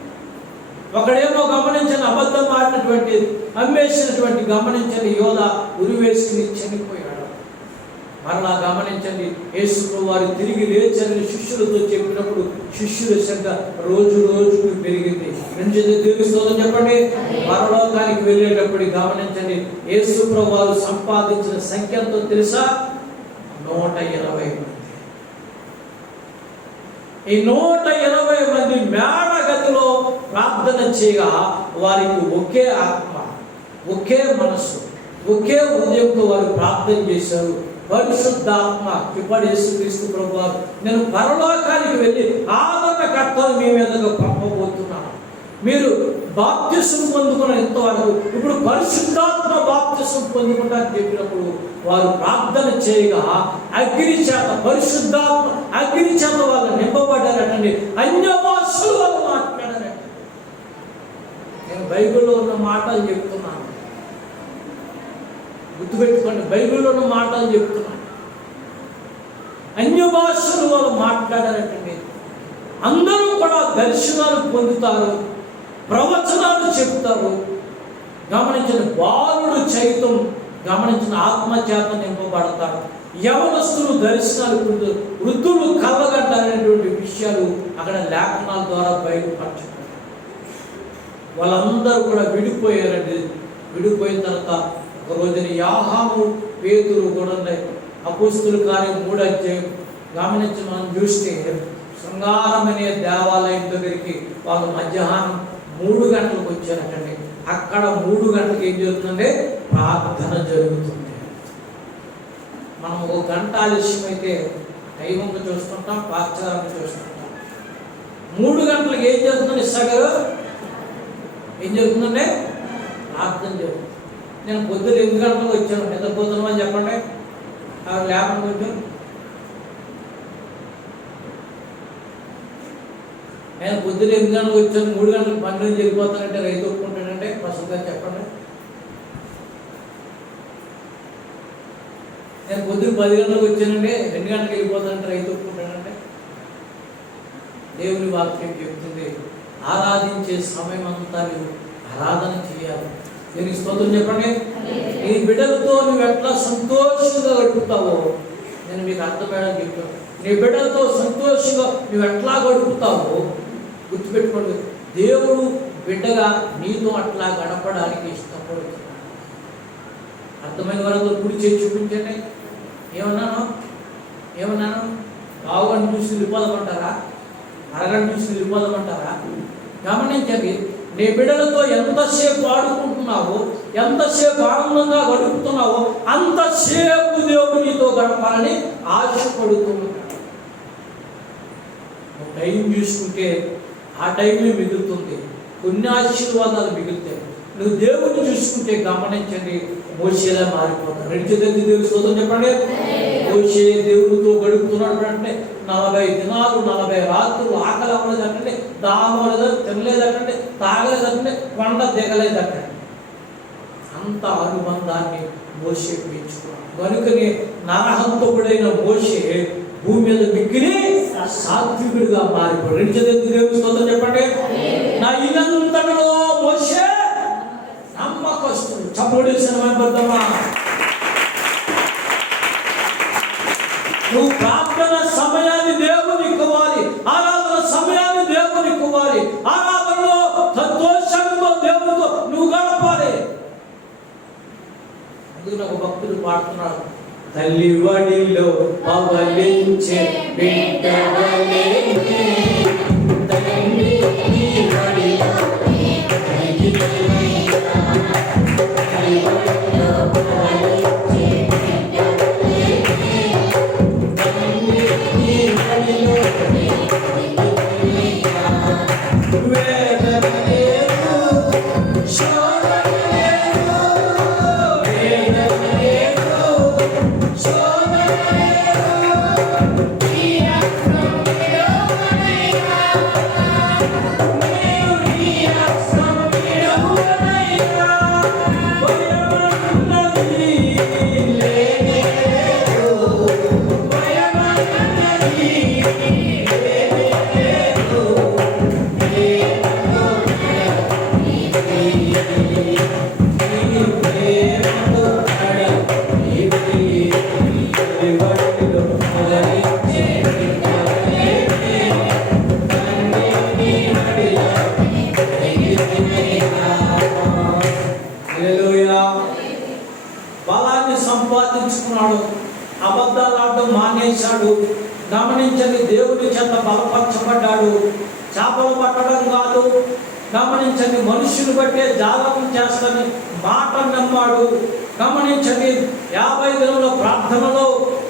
ఒకడేమో గమనించండి, అబద్ధం ఆడినటువంటి అమ్మేసినటువంటి గమనించండి యోధ ఉరివేసుకుని చనిపోయాడు. మరలా గమనించండి, యేసు ప్రభువారు తిరిగి లేచని శిష్యులతో చెప్పినప్పుడు శిష్యుల సంఖ్య రోజు రోజుకు పెరిగింది. 2 చేతులతో దేవునికి స్తోత్రం చెప్పండి. పరలోకానికి వెళ్ళేటప్పుడు గమనించండి, యేసు ప్రభువారు సంపాదించిన సంఖ్య ఎంతో తెలుసా? 120 మంది. ఈ 120 మంది మేడగదిలో ప్రార్థన చేయగా వారికి ఒకే ఆత్మ, ఒకే మనస్సు, ఒకే హృదయంతో వారు ప్రార్థన చేశారు. పరిశుద్ధాత్మ ఇప్పుడు యేసుక్రీస్తు ప్రభువారు, నేను పరలోకానికి వెళ్ళి ఆదరణకర్తను మీ మీదగా పంపబోతున్నాను. మీరు బాప్తిసం పొందుకున్న ఇంతవరకు ఇప్పుడు పరిశుద్ధాత్మ బాప్తిసం పొందుకుంటారని చెప్పినప్పుడు వారు ప్రార్థన చేయగా అగ్ని చేత, పరిశుద్ధాత్మ అగ్ని చేత వాళ్ళు నింపబడ్డారటండి. అన్య భాషలు వాళ్ళు మాట్లాడారట. నేను బైబిల్లో ఉన్న మాటలు చెప్తున్నాను, గుర్తుపెట్టుకోండి, బైబిల్లో ఉన్న మాటలు చెప్తున్నాను. అన్య భాషలు వాళ్ళు మాట్లాడారటండి. అందరూ కూడా దర్శనాలు పొందుతారు, ప్రవచనాలు చెప్తారు. గమనించిన బాలుడు చైతం గమనించిన ఆత్మచేత నింపబడతారు. యవనస్తులు దర్శనాలు పొందుతారు, వృద్ధులు కళ్ళగంటారనేటువంటి విషయాలు అక్కడ లేఖనాల ద్వారా బయలుపరచబడతారు. వాళ్ళందరూ కూడా విడిపోయారండి. విడిపోయిన తర్వాత ఒక రోజున యాహాము, పేతురు కూడా అపోస్తుల కార్యం 3వ అధ్యాయం గమనించి మనం చూస్తే శృంగారం అనే దేవాలయం దగ్గరికి వాళ్ళు మధ్యాహ్నం 3 గంటలకు వచ్చారటండి. అక్కడ 3 గంటలకు ఏం జరుగుతుంది? ప్రార్థన జరుగుతుంది. మనం 1 గంట ఆలస్యం అయితే దైవంగా చూస్తుంటాం, పాశ్చాత్యంగా చూస్తుంటాం. 3 గంటలకు ఏం జరుగుతుంది? సగరు ఏం జరుగుతుందంటే ప్రార్థన జరుగుతుంది. నేను పొద్దున 8 గంటలకు వచ్చాను, నిద్రపోతున్నామని చెప్పండి. లేకుండా కొంచెం నేను పొద్దున 8 గంటలకు వచ్చాను, 3 గంటలకు పని నుంచి వెళ్ళిపోతానంటే రైతు ఒప్పుకుంటాడంటే ఫస్ట్ గారు చెప్పండి. నేను పొద్దున 10 గంటలకు వచ్చానంటే 2 గంటలకు వెళ్ళిపోతానంటే రైతు ఒప్పుకుంటాడంటే దేవుని వాక్యం చెప్తుంది ఆరాధించే సమయం అంతా నువ్వు ఆరాధన చేయాలి. దీనికి స్తోత్రం చెప్పండి. నీ బిడ్డలతో నువ్వు ఎట్లా సంతోషంగా గడుపుతావో నేను మీకు అర్థమయ్యేలా చెప్తాను. నీ బిడ్డలతో సంతోషంగా నువ్వు ఎట్లా గడుపుతావో గుర్తుపెట్టుకోండి. దేవుడు బిడ్డగా నీతో అట్లా గడపడానికి ఇష్టపడుతున్నాడు. అర్థమైన వరకు కుడి చేసి చూపించండి. ఏమన్నాను బావుగంట చూసి వెళ్ళిపోదామంటారా, అరగంట చూసి వెళ్ళిపోదామంటారా? గమనించండి, నీ బిడ్డలతో ఎంతసేపు ఆడుకుంటున్నావో, ఎంతసేపు ఆనందంగా గడుపుతున్నావో అంతసేపు దేవుడు నీతో గడపాలని ఆశపడుతున్నాడు. టైం చూసుకుంటే ఆ టైంలో మిగులుతుంది, కొన్ని ఆశీర్వాదాలు మిగులుతాయి. నువ్వు దేవుడిని చూసుకుంటే గమనించండి మోషేలా మారిపోతాడు. 2 చేతులెత్తి దేవుని స్తోత్రం చెప్పండి. మోషే దేవుడితో గడుపుతున్నాడు అంటే 40 దినాలు 40 రాత్రులు ఆకలి అవ్వలేదంటే, దాహం అవ్వలేదంటే, తినలేదంటే, తాగలేదంటే, కొండ దిగలేదంటే, అంత అనుబంధాన్ని మోషే పెంచుకున్నాడు. కనుకనే నరహంతకుడైన మోషే భూమి మీద మిక్కిలి సాత్వికుడిగా మారిపోయాడు. 2 చేతులెత్తి దేవుని స్తోత్రం చెప్పండి. నా ఇల్లంతటిలో మోషే నమ్మకస్తుడు. చప్పుడేసిన పెద్దమ్మా, నువ్వు ప్రార్థన సమయాన్ని దేవునికి ఇవ్వాలి, ఆరాధన సమయాన్ని దేవునికి ఇవ్వాలి, ఆరాధనలో సంతోషంతో దేవునితో నువ్వు గడపాలి. అందుకు ఒక భక్తుడు పాడుతున్నాడు, తల్లి వడిలో పవలించే బిడ్డవలే తల్లి వడిలో బలాన్ని సంపాదించుకున్నాడు, అబద్ధాలు ఆడటం మానేశాడు. గమనించండి, దేవుని చేత బలపరచబడ్డాడు. చేపలు పట్టడం కాదు, గమనించండి, మనుషులు బట్టే జాలకం చేస్తాని మాట నమ్మాడు. గమనించండి, 50 దినముల ప్రార్థనలో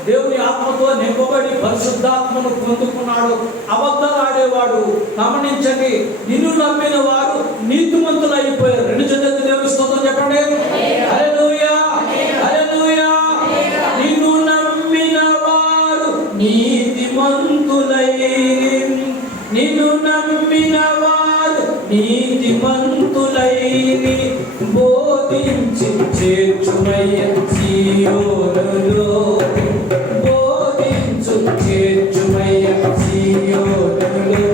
దేవుని ఆత్మతో నింపబడి పరిశుద్ధాత్మను పొందుకున్నాడు. అబద్ధాలు ఆడేవాడు. గమనించండి, నిన్ను నమ్మిన వారు నీతిమంతులు అయిపోయారు. 2 చేతులెత్తి దేవుని స్తోత్రం చెప్పండి. హల్లెలూయా, హల్లెలూయా. నిన్ను నమ్మిన వారు నీతిమంతులై, నిన్ను నమ్మిన వారు నీతిమంతులై బోధించి చేర్చుమయ్య సీయోనులో, బోధించు చేర్చుమయ్య సీయోనులో.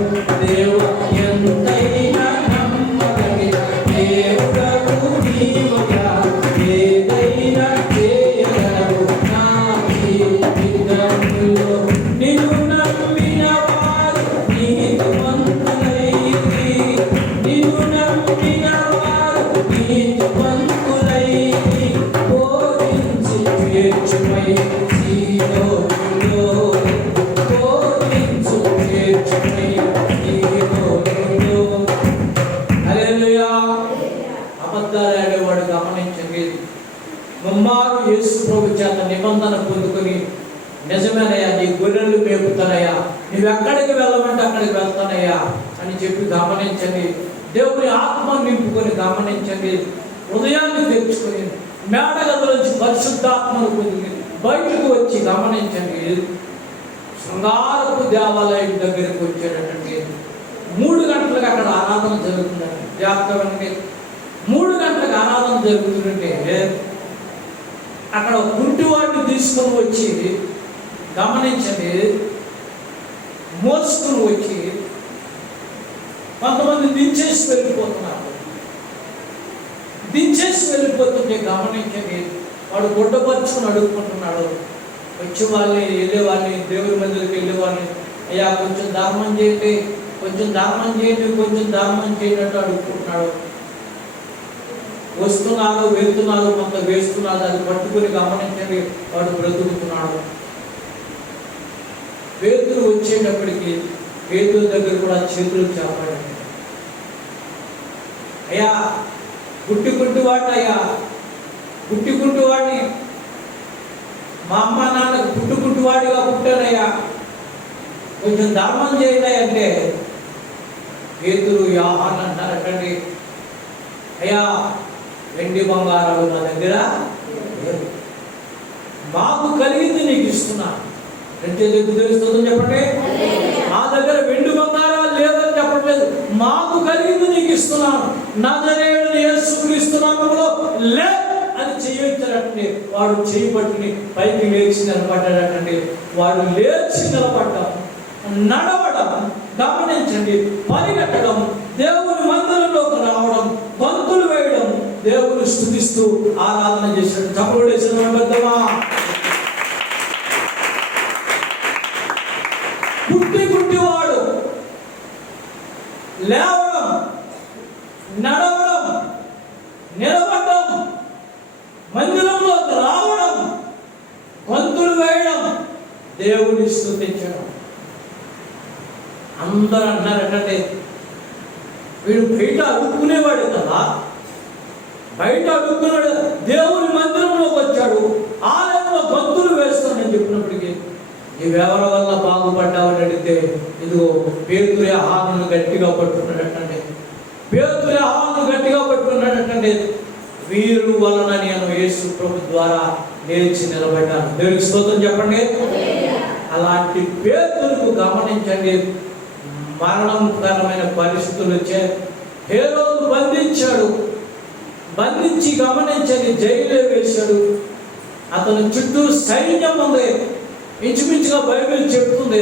దేవ ఎంతైనా నమ్మదగిన దేవుడవు నీవుగా, ఏదైనా చేయగలవు నా జీవితంలో. నిన్ను నమ్మిన వారు నీతిమంతులై, నిన్ను నమ్మిన వారు నీతిమంతులై బోధించి చేర్చుమయ్య సీయోనులో, బోధించు చేర్చుమయ్య సీయోనులో. హల్లెలూయా. అబద్ధాలు ఆడేవాడు గమనించండి, ముమ్మారు యేసు ప్రభు చేత నిబంధన పొందుకొని, నిజమేనయ్యా నీ గొర్రెలు మేపుతానయ్యా, నువ్వు ఎక్కడికి వెళ్ళమంటే అక్కడికి వెళ్తానయ్యా అని చెప్పి గమనించండి, దేవుని ఆత్మ నింపుకొని గమనించండి, హృదయాన్ని తెచ్చుకొని మేడగదిలోంచి పరిశుద్ధాత్మను పొంది బయటకు వచ్చి గమనించండి, శృంగారపు దేవాలయం దగ్గరికి వచ్చాడటండి. 3 గంటలకు అక్కడ ఆరాధన జరుగుతుందండి. జాగ్రత్తగా 3 గంటలకు ఆరాధన జరుగుతుందంటే అక్కడ కుంటివాడిని తీసుకొని వచ్చి గమనించండి, మోసుకొని వచ్చి కొంతమంది దించేసి వెళ్ళిపోతున్నారు. దించేసి వెళ్ళిపోతుంటే గమనించండి, వాడు గుడ్డపరుచుకుని అడుగుకుంటున్నాడు. వచ్చే వాళ్ళని, వెళ్ళే వాళ్ళని, దేవుడి మందిరికి వెళ్ళే వాళ్ళని, అయ్యా కొంచెం ధర్మం చేయండి, కొంచెం ధర్మం చేయండి, కొంచెం ధర్మం చేయండి అడుగుకుంటున్నాడు. వస్తున్నారు, వెళ్తున్నారు, కొంత వేస్తున్నారు. అది పట్టుకుని గమనించండి, వాడు బ్రతుకుతున్నాడు. పేతురు వచ్చేటప్పటికి పేతురు దగ్గర కూడా చేతులు చాపాడండి. అయ్యా పుట్టుకుంటువాడిని, అయ్యా పుట్టుకుంటువాడిని, మా అమ్మ నాన్నకు పుట్టుకుంటువాడిగా పుట్టానయ్యా, కొంచెం ధర్మం చేయండి అంటే పేతురు యోహాను అంటారటండి, అయ్యా వెండి బంగారాలు నా దగ్గర లేదు, మాకు కలిగింది నీకు ఇస్తున్నాను. అంటే ఎందుకు తెలుస్తుందని చెప్పండి. మా దగ్గర వెండి బంగారాలు లేదని చెప్పట్లేదు, మాకు కలిగింది నీకు ఇస్తున్నాను, నజరేయుడైన యేసుక్రీస్తు నామములో లే అని చేయొచ్చారటండి. వాడు చేయబట్టుని పైకి లేచి నిలబడ్డాడటండి. వాడు లేచి నిలబడ్డం, నడవడం, గమనించండి, పరిగెట్టడం, దేవుని మందిరంలోకి రావడం, గంతులు వేయడం, దేవుని స్తుతిస్తూ ఆరాధన చేశాడు. చప్పుడు వేసిన పెద్దమా, పుట్టివాడు లేవడం, నడవడం, నిలబడడం, మందిరంలోకి రావడం, గంతులు వేయడం, దేవుని స్తుతించడం. అందరూ అన్నారటండి, వీడు బయట అడుక్కునేవాడు కదా, బయట అడుక్కునేవాడు, దేవుని మందిరంలోకి వచ్చాడు, ఆలయంలో గంతులు వేస్తానని చెప్పినప్పటికీ నీవెవరి వల్ల బాగుపడ్డావని అడిగితే ఇదిగో పేతురు యోహానును గట్టిగా పట్టుకున్నాడటండి. పేతురు యోహానును గట్టిగా పట్టుకున్నాడటండి. వీరు వలన నేను యేసు ప్రభు ద్వారా లేచి నిలబడ్డాను. దేవునికి స్తోత్రం చెప్పండి. అలాంటి పేతురుకు గమనించండి, మరణకరమైన పరిస్థితులు వచ్చాయి. హేరోదు బంధించాడు, బంధించి గమనించండి జైలు వేశాడు. అతని చుట్టూ సైన్యం ఉంది. ఇంచుమించుగా బైబిల్ చెప్తుంది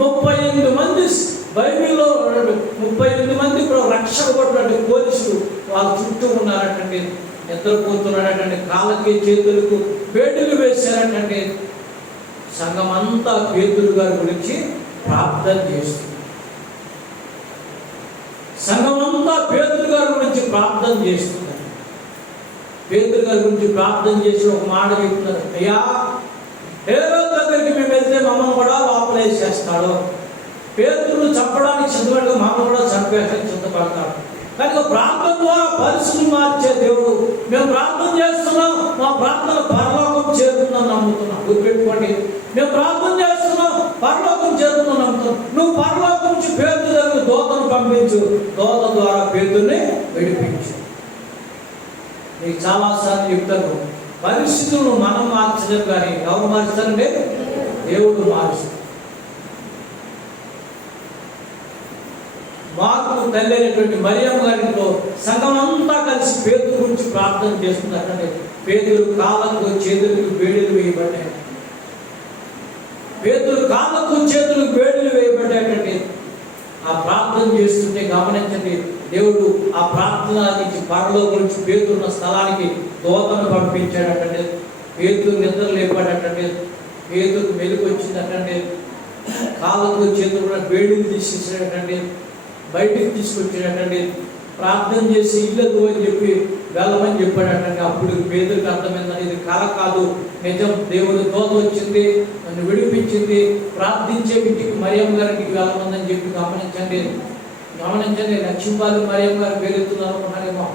38 మంది, బైబిల్లో 38 మంది రక్షకబడినట్టు పోలీసులు వాళ్ళ చుట్టూ ఉన్నారటండి. నిద్రపోతున్నాడటండి. కాళ్ళకి చేతులకు వేడులు వేశారటండి. సంఘం అంతా పేతురు గారి గురించి ప్రార్థన చేస్తుంది. సంఘమంతా పేతురు గారి గురించి ప్రార్థన చేస్తుంది. పేతురు గారి గురించి ప్రార్థన చేసి ఒక మాట చెప్తున్నారు, అయ్యా హేరోదు దగ్గరికి మేము వెళ్తే మమ్మల్ని కూడా లోపలేసేస్తాడు, పేతురును చంపడానికి సిద్ధపడగా మమ్మల్ని కూడా చంపేస్తానికి సిద్ధపడతాడు. కనుక ప్రార్థన ద్వారా పరిస్థితులు మార్చే దేవుడు. మేము ప్రార్థన చేస్తున్నాం, మా ప్రార్థన పరలోకం చేరుతుందని నమ్ముతున్నాం. గుర్తుపెట్టుకోండి, మేము ప్రార్థన చేస్తున్నాం, పరలోకం చేరుతుందని నమ్ముతున్నాం. నువ్వు పరలోకం నుంచి పేతురు దగ్గర దూతను పంపించు, దూత ద్వారా పేతురుని విడిపించు. నీకు చాలాసార్లు చెప్తాను, పరిస్థితులను మనం మార్చలేము, కానీ ఎవరు మార్చారంటే దేవుడు మార్చారు. మార్కు తల్లి అయినటువంటి మరియమ్మ గారితో సంఘం అంతా కలిసి పేతురు గురించి ప్రార్థన చేస్తున్నట్టండి. పేతురు కాళ్ళకు చేతులకు వేడులు వేయబడ్డాయి. పేతురు కాళ్ళకు చేతులకు వేడులు వేయబడ్డాయండి. ఆ ప్రార్థన చేస్తుంటే గమనించండి, దేవుడు ఆ ప్రార్థన నుంచి పరలోకం నుంచి పేతురున్న స్థలానికి దూతను పంపించాడటండి. పేతురు నిద్ర లేపాడటండి. పేతురుకు మెలుగు వచ్చిందటండి. కాళ్ళకు చేతులు కూడా వేడిని తీసేసాడటండి. బయటికి తీసుకొచ్చాడటండి. ప్రార్థన చేసి ఇళ్ళకు అని చెప్పి వెళ్ళమని చెప్పాడటండి. అప్పుడు పేతురుకి అర్థమైందని ఇది కల కాదు, నిజం, దేవుడి దూత వచ్చింది, నన్ను విడిపించింది, ప్రార్థించే ఇంటికి మరియమ్మ గారికి వెళ్ళమందని చెప్పి గమనించండి. లక్ష్మీపాలి మరియమ్మ గారు పేరెత్తున్నారు అనుకున్నారేమో,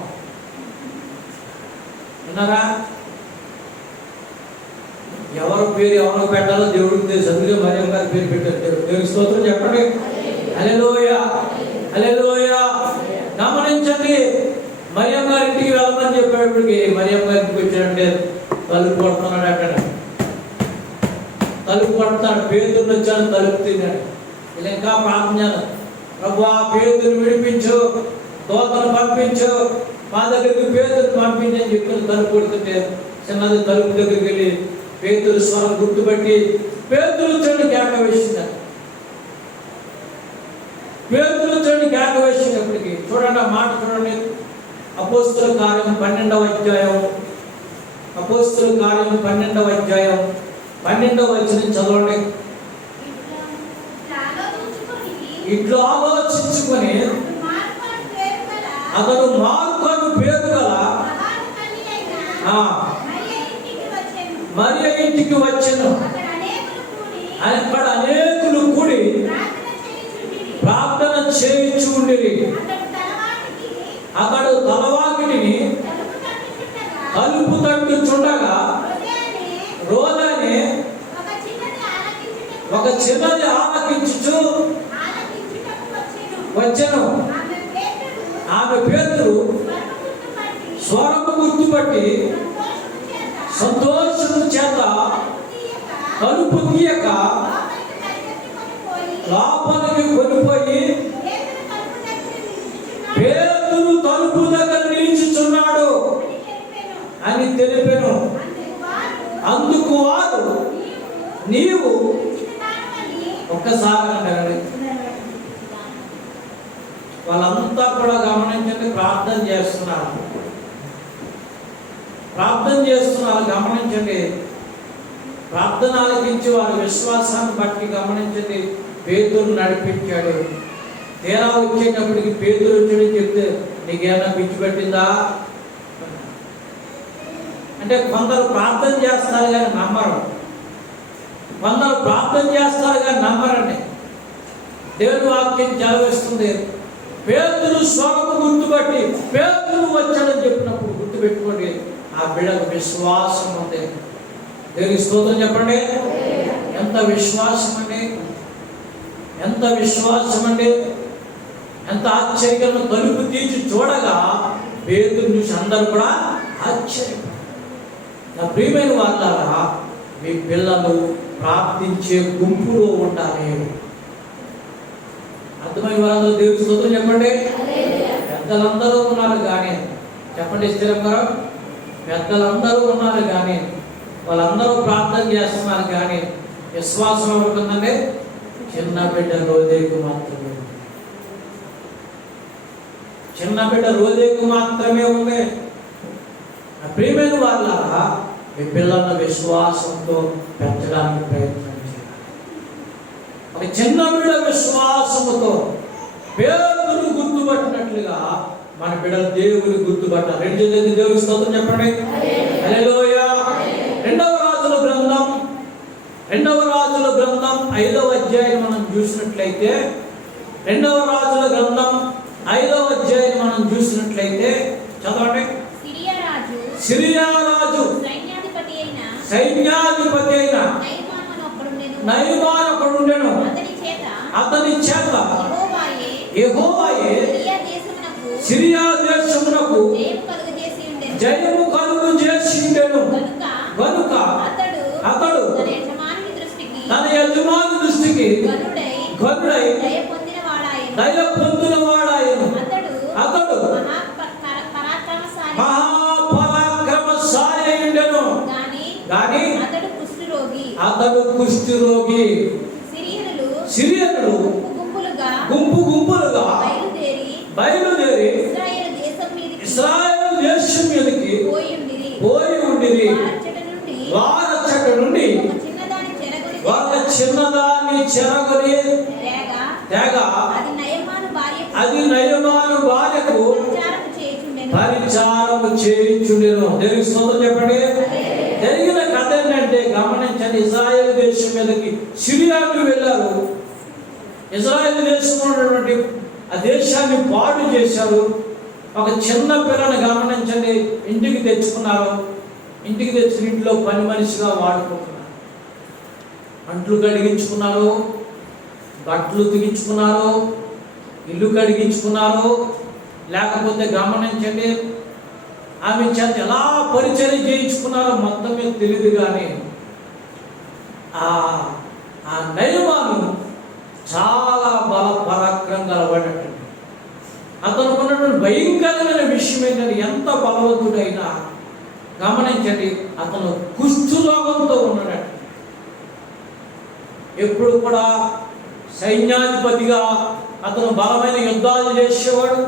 విన్నారా? ఎవరి పేరు ఎవరికి పెట్టాలో దేవుడికి తెలుసు. అందుకే మరియమ్మ గారి పేరు పెట్టారు. దేవుడి స్తోత్రం చెప్పండి. హల్లెలూయా, హల్లెలూయా. గమనించండి, మరియమ్మ గారి ఇంటికి వెళ్ళమని చెప్పేటప్పటికి మరియమ్మ గారికి వచ్చాడంటే తలుపు కొడుతున్నాడు. అక్కడ తలుపు పడతాడు. పేతురు వచ్చాడు, తలుపు తిన్నాడు. ఇలా ఇంకా ప్రార్థన, ప్రభువా పేతురు విడిపించు, దోతను పంపించు, మా దగ్గరికి పేతురు పంపించి అని చెప్పి తలుపు కొడుతుంటే చిన్నది తలుపు దగ్గరికి వెళ్ళి పేతురు స్వరం గుర్తుపట్టి పేతురు వచ్చాడు కేక వేసింది. పేతురు వచ్చాడు కేక వేసినప్పటికీ చూడండి ఆ మాట చూడండి. అపోస్తుల కార్యం 12వ అధ్యాయం, అపోస్తుల కార్యం 12వ అధ్యాయం 12వ వచనం చదవండి. ఇట్లా ఆలోచించుకొని అతడు మార్కు అను పేరు గల మరియ ఇంటికి వచ్చెను. అక్కడ అనేకులు కూడి ప్రార్థన చేయించు ఉండిరి. అతడు తలవాకిటిని తలుపు తట్టుచుండగా రోజనే ఒక చిన్నది ఆలకించుచు వచ్చెను. ఆమె పేతురు స్వరము గుర్తుపట్టి సంతోషము చేత తలుపు తీయక లోపలికి కొనిపోయి పేతురు తలుపు దగ్గర నిలిచుచున్నాడు అని తెలిపెను. అందుకు వారు నీవు ఒక్కసారి అంటారు. వాళ్ళంతా కూడా గమనించండి, ప్రార్థన చేస్తున్నారు, ప్రార్థన చేస్తున్నారు. గమనించండి, ప్రార్థన ఆలకించి వారి విశ్వాసాన్ని బట్టి గమనించండి. పేతురు నడిపించాడు. తీరా వచ్చేటప్పటికి పేతురు వచ్చి చెప్తే నీకేమైనా పిచ్చి పెట్టిందా అంటే కొందరు ప్రార్థన చేస్తారు కానీ నమ్మరు, కొందరు ప్రార్థన చేస్తారు కానీ నమ్మరండి. దేవుని వాక్యం చదివిస్తుంది. పేతురు స్వరము గుర్తుపట్టి పేతురు వచ్చాడని చెప్పినప్పుడు గుర్తుపెట్టుకోండి, ఆ బిడ్డకు విశ్వాసం ఉంది. దేవునికి స్తోత్రం చెప్పండి. ఎంత విశ్వాసం అండి, ఎంత విశ్వాసం అండి, ఎంత ఆశ్చర్యంగా. తలుపు తీసి చూడగా పేతురు చూసి అందరూ కూడా ఆశ్చర్యం. నా ప్రియమైన వాళ్ళారా, మీ పిల్లలు ప్రార్థించే గుంపులో ఉండాలి. అర్థమైన వాళ్ళందరూ దేవుని స్తోత్రం చెప్పండి. పెద్దలందరూ ఉన్నారు కానీ చెప్పండి స్థిరంగా, పెద్దలందరూ ఉన్నారు కానీ వాళ్ళందరూ ప్రార్థన చేస్తున్నారు కానీ విశ్వాసం ఎవరికి ఉందండి? చిన్న బిడ్డ రోజేకు మాత్రమే, చిన్న బిడ్డ రోజేకు మాత్రమే ఉంది. ప్రియమైన వాళ్ళారా, మీ పిల్లల విశ్వాసంతో పెంచడానికి ప్రయత్నం చేయాలి. ఒక చిన్న బిడ్డ విశ్వాసముతో పేతురు గుర్తుపట్టినట్లుగా మన బిడ్డలు దేవుని గుర్తుపట్టాలి. రెండు చేతులు దేవుని స్తోత్రం చెప్పండి. హల్లెలూయా. రెండవ రాజుల గ్రంథం 5వ అధ్యాయం మనం చూసినట్లయితే, 2వ రాజుల గ్రంథం 5వ అధ్యాయం మనం చూసినట్లయితే చదవండి. సిరియా రాజు సైన్యాధిపతి అయిన నయమాను ఒకడుండెను. అతని చేత యెహోవాయే సిరియా దేశమునకు జయము కలుగు చేసిండెను. కనుక అతడు తన యజమాని దృష్టికి ఘనుడై దయ పొందినవాడాయెను. అతడు మహాపరాక్రమశాలి అయ్యుండెను. గాని అతడు కుష్ఠరోగి. సిరియనులు గుంపు గుంపులుగా బయలుదేరి ఇశ్రాయేలు దేశం మీదకి పోయి ఉండిరి. వారచ్చట నుండి ఒక చిన్నదాన్ని చెరగొని తేగా అది నయమాను భార్యకు పరిచారము చేయించుండెను. దేవునికి స్తోత్రం చెప్పండి. జరిగిన కథ ఏంటంటే గమనించండి. ఇశ్రాయేలు దేశం మీదకి సిరియాకు వెళ్ళారు. ఇశ్రాయేలు దేశంలో ఉన్నటువంటి ఆ దేశాన్ని పాడు చేశారు. ఒక చిన్న పిల్లని గమనించండి ఇంటికి తెచ్చుకున్నారు. ఇంటికి తెచ్చిన ఇంట్లో పని మనిషిగా వాడుకుంటున్నారు. అంట్లు కడిగించుకున్నారు, బట్టలు తిగించుకున్నారు, ఇల్లు కడిగించుకున్నారు. లేకపోతే గమనించండి ఆమె చేత ఎలా పరిచయం చేయించుకున్నారో మొత్తం మీద తెలియదు. కానీ ఆ నయమాను చాలా బల పరాక్రమం గలవాడటండి. అతను ఉన్నటువంటి భయంకరమైన విషయం ఏంటంటే, ఎంత బలవంతుడైనా గమనించండి, అతను కుష్ఠరోగంతో ఉన్నాడట. ఎప్పుడు కూడా సైన్యాధిపతిగా అతను బలమైన యుద్ధాలు చేసేవాడు,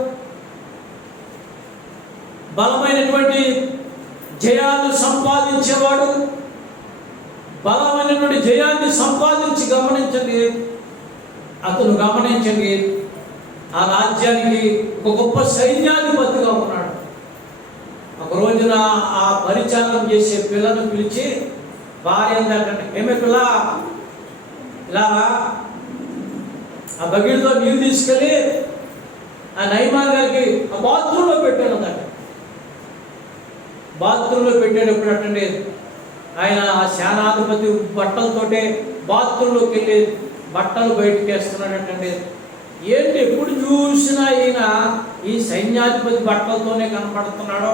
బలమైనటువంటి జయాలు సంపాదించేవాడు. బలమైనటువంటి జయాన్ని సంపాదించి గమనించండి ఆ రాజ్యానికి ఒక గొప్ప సైన్యాధిపతిగా ఉన్నాడు. ఒక రోజున ఆ పరిచారం చేసే పిల్లను పిలిచి భార్య ఏంటంటే, ఏమే పిల్ల, ఇలా ఆ బకెట్తో నీళ్ళు తీసుకెళ్ళి ఆ నయమాన్ గారికి ఆ బాత్రూంలో పెట్టాడు అన్నమాట. బాత్రూంలో పెట్టేటప్పుడు అట్టండి ఆయన ఆ సేనాధిపతి బట్టలతోటే బాత్రూంలోకి వెళ్ళి బట్టలు బయటకు వేస్తున్నాడటండి. ఏంటి ఎప్పుడు చూసినా ఈయన ఈ సైన్యాధిపతి బట్టలతోనే కనపడుతున్నాడో,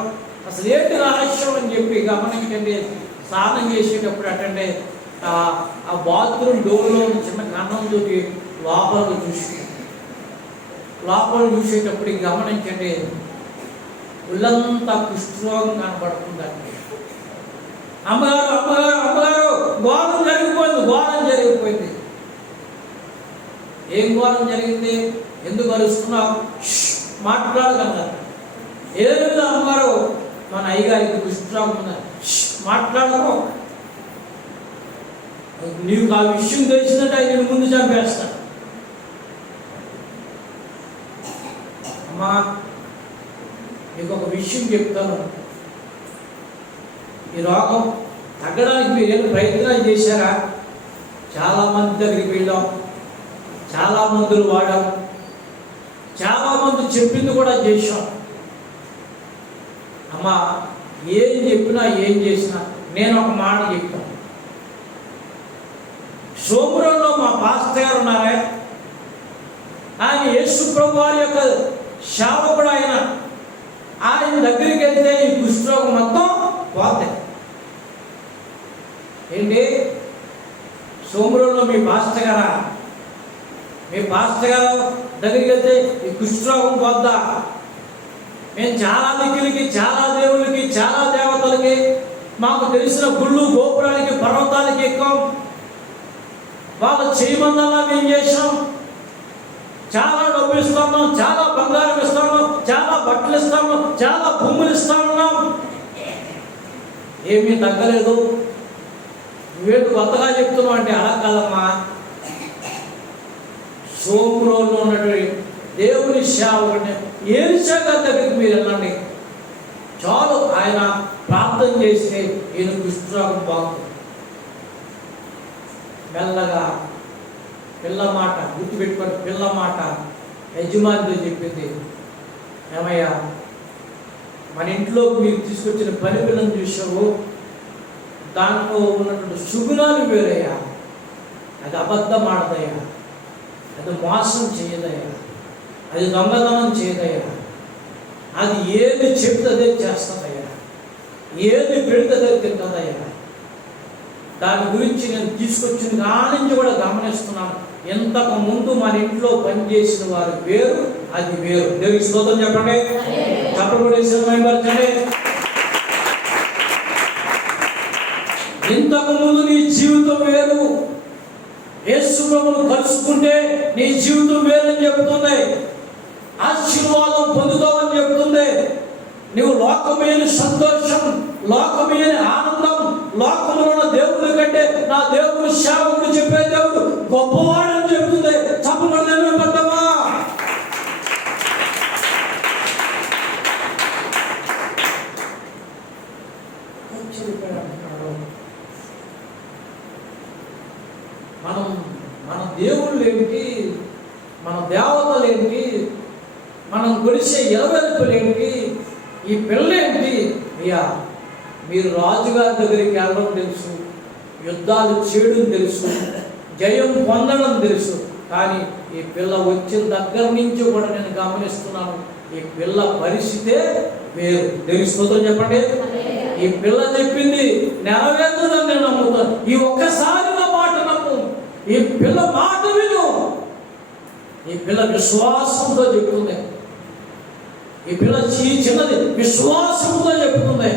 అసలు ఏంటి రహస్యం అని చెప్పి గమనించండి. స్నానం చేసేటప్పుడు అటండి ఆ బాత్రూమ్ డోర్లో చిన్న కన్నంతో లోపల చూసేటప్పుడు గమనించండి, ఒళ్ళంతా కుష్ఠరోగం కనపడుతుందండి. అమ్మగారు ఘోరం జరిగిపోయింది. ఏం ఘోరం జరిగింది? ఎందుకు అరుస్తున్నావు? మాట్లాడగలరు. ఏదో అమ్మగారు, మన అయ్యగారికి కుష్ఠరోగం ఉందని మాట్లాడకో, నీకు ఆ విషయం తెలిసిందంటే ఆయన ముందు చంపేస్తా. అమ్మా, మీకు ఒక విషయం చెప్తాను. ఈ రోగం తగ్గడానికి మీరు ఏం ప్రయత్నాలు చేశారా? చాలామంది దగ్గరికి వెళ్ళాం, చాలా మందులు వాడాం, చాలామంది చెప్పింది కూడా చేశాం. అమ్మా, ఏం చెప్పినా ఏం చేసినా నేను ఒక మాట చెప్తాను. సోమరంలో మా పాస్టర్ గారు ఉన్నారే, ఆయన యేసు ప్రభు వారి యొక్క సేవకుడు. ఆయన దగ్గరికి వెళ్తే ఈ కుష్ఠరోగం మొత్తం పోతాయి. ఏంటి సోమరంలో మీ పాస్టర్ గారు దగ్గరికి వెళ్తే ఈ కుష్ఠరోగం పోద్దా? మేము చాలా దిక్కులకి, చాలా దేవుళ్ళకి, చాలా దేవతలకి, మాకు తెలిసిన గుళ్ళు గోపురాలకి, పర్వతాలకి ఎక్కాం. వాళ్ళు చేయమందల్లా మేము చేసాం. చాలా డబ్బు ఇస్తాము, చాలా బంగారం ఇస్తాము, చాలా బట్టలు ఇస్తాము, చాలా భూములు ఇస్తా ఉన్నాం, ఏమీ తగ్గలేదు. నువ్వేంటి కొత్తగా చెప్తున్నావు అంటే, అలా కాదమ్మా, సోమరోలో ఉన్నటువంటి దేవుని సేవకుడిని ఏలిషా గారి దగ్గరికి మీరు వెళ్ళండి, చాలు. ఆయన ప్రార్థన చేస్తే ఈయన కుష్ఠరోగం బాగుంది. మెల్లగా పిల్ల మాట గుర్తుపెట్టుకొని, పిల్ల మాట యజమానితో చెప్పింది, ఏమయ్యా, మన ఇంట్లో మీరు తీసుకొచ్చిన పని పిల్లని చూసావు, దాంట్లో ఉన్నటువంటి సుగుణాలు వేరయ్యా, అది అబద్ధం ఆడదయ్యా, అది మోసం చేయదయ్యా, అది దొంగతనం చేయదయ్యా, అది ఏది చెప్తుందే చేస్తుందయ్యా, ఏది పెడుతుందే తింటుందయ్యా. దాని గురించి నేను తీసుకొచ్చిన కానించి కూడా గమనిస్తున్నాను. ఇంతకు ముందు మన ఇంట్లో పనిచేసిన వారు వేరు, అది వేరు. దేవునికి స్తోత్రం చెప్పండి, చెప్పండి. ఇంతకు ముందు నీ జీవితం వేరు, యేసు ప్రభువును కలుసుకుంటే నీ జీవితం వేరని చెబుతుంది, ఆశీర్వాదం పొందుతావని చెబుతుంది. నువ్వు లోకమైన సంతోషం, లోకమైన ఆనందం, లోకంలో ఉన్న దేవుడి కంటే నా దేవుడు సేవకుడు చెప్పే దేవుడు గొప్పవాడని చెబుతుంది. చెప్పబడలేమే పెద్దమా? మన దేవుళ్ళు ఏంటి, మన దేవతలు ఏంటి, మనం కొలిసే ఎలవెలుపులు ఏంటి, ఈ పిల్ల ఏంటి? అయ్యా, మీరు రాజుగారి దగ్గరికి వెళ్ళడం తెలుసు, యుద్ధాలు చేయడం తెలుసు, జయం పొందడం తెలుసు, కానీ ఈ పిల్ల వచ్చిన దగ్గర నుంచి కూడా నేను గమనిస్తున్నాను, ఈ పిల్ల పరిస్థితే వేరు. దేవుని స్తోత్రం చెప్పండి. ఈ పిల్ల చెప్పింది నెరవేరుతుందని నేను నమ్ముతాను. ఈ ఒక్కసారి నా మాట ఈ పిల్ల మాట విను. ఈ పిల్ల విశ్వాసంతో చెప్తుంది. ఈ పిల్ల చిన్నది విశ్వాసంతో చెప్తుంది,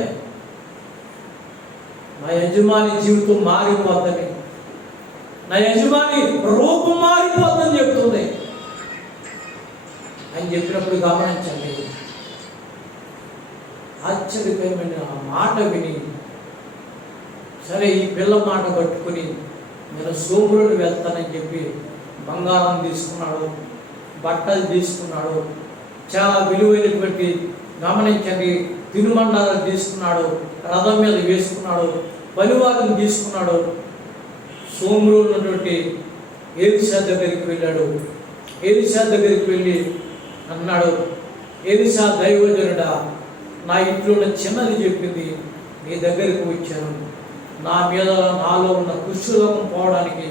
నా యజమాని జీవితం మారిపోద్దని, నా యజమాని రూపం మారిపోద్దని చెప్తుంది. అని చెప్పినప్పుడు గమనించండి, ఆశ్చర్యకరమైన ఆ మాట విని, సరే ఈ పిల్ల మాట పట్టుకుని నేను సోమరుడు వెళ్తానని చెప్పి బంగారం తీసుకున్నాడు, బట్టలు తీసుకున్నాడు, చాలా విలువైనటువంటి గమనించండి తినుమండాలను తీసుకున్నాడు, రథం మీద వేసుకున్నాడు, పనివారిని తీసుకున్నాడు. సోమరుడు ఉన్నటువంటి ఎలీషా దగ్గరికి వెళ్ళాడు. ఎలీషా దగ్గరికి వెళ్ళి అన్నాడు, ఎలీషా దైవజనుడా, నా ఇంట్లో ఉన్న చిన్నది చెప్పింది, నీ దగ్గరికి వచ్చాను. నా మీద నాలో ఉన్న కుష్ఠరోగం పోవడానికి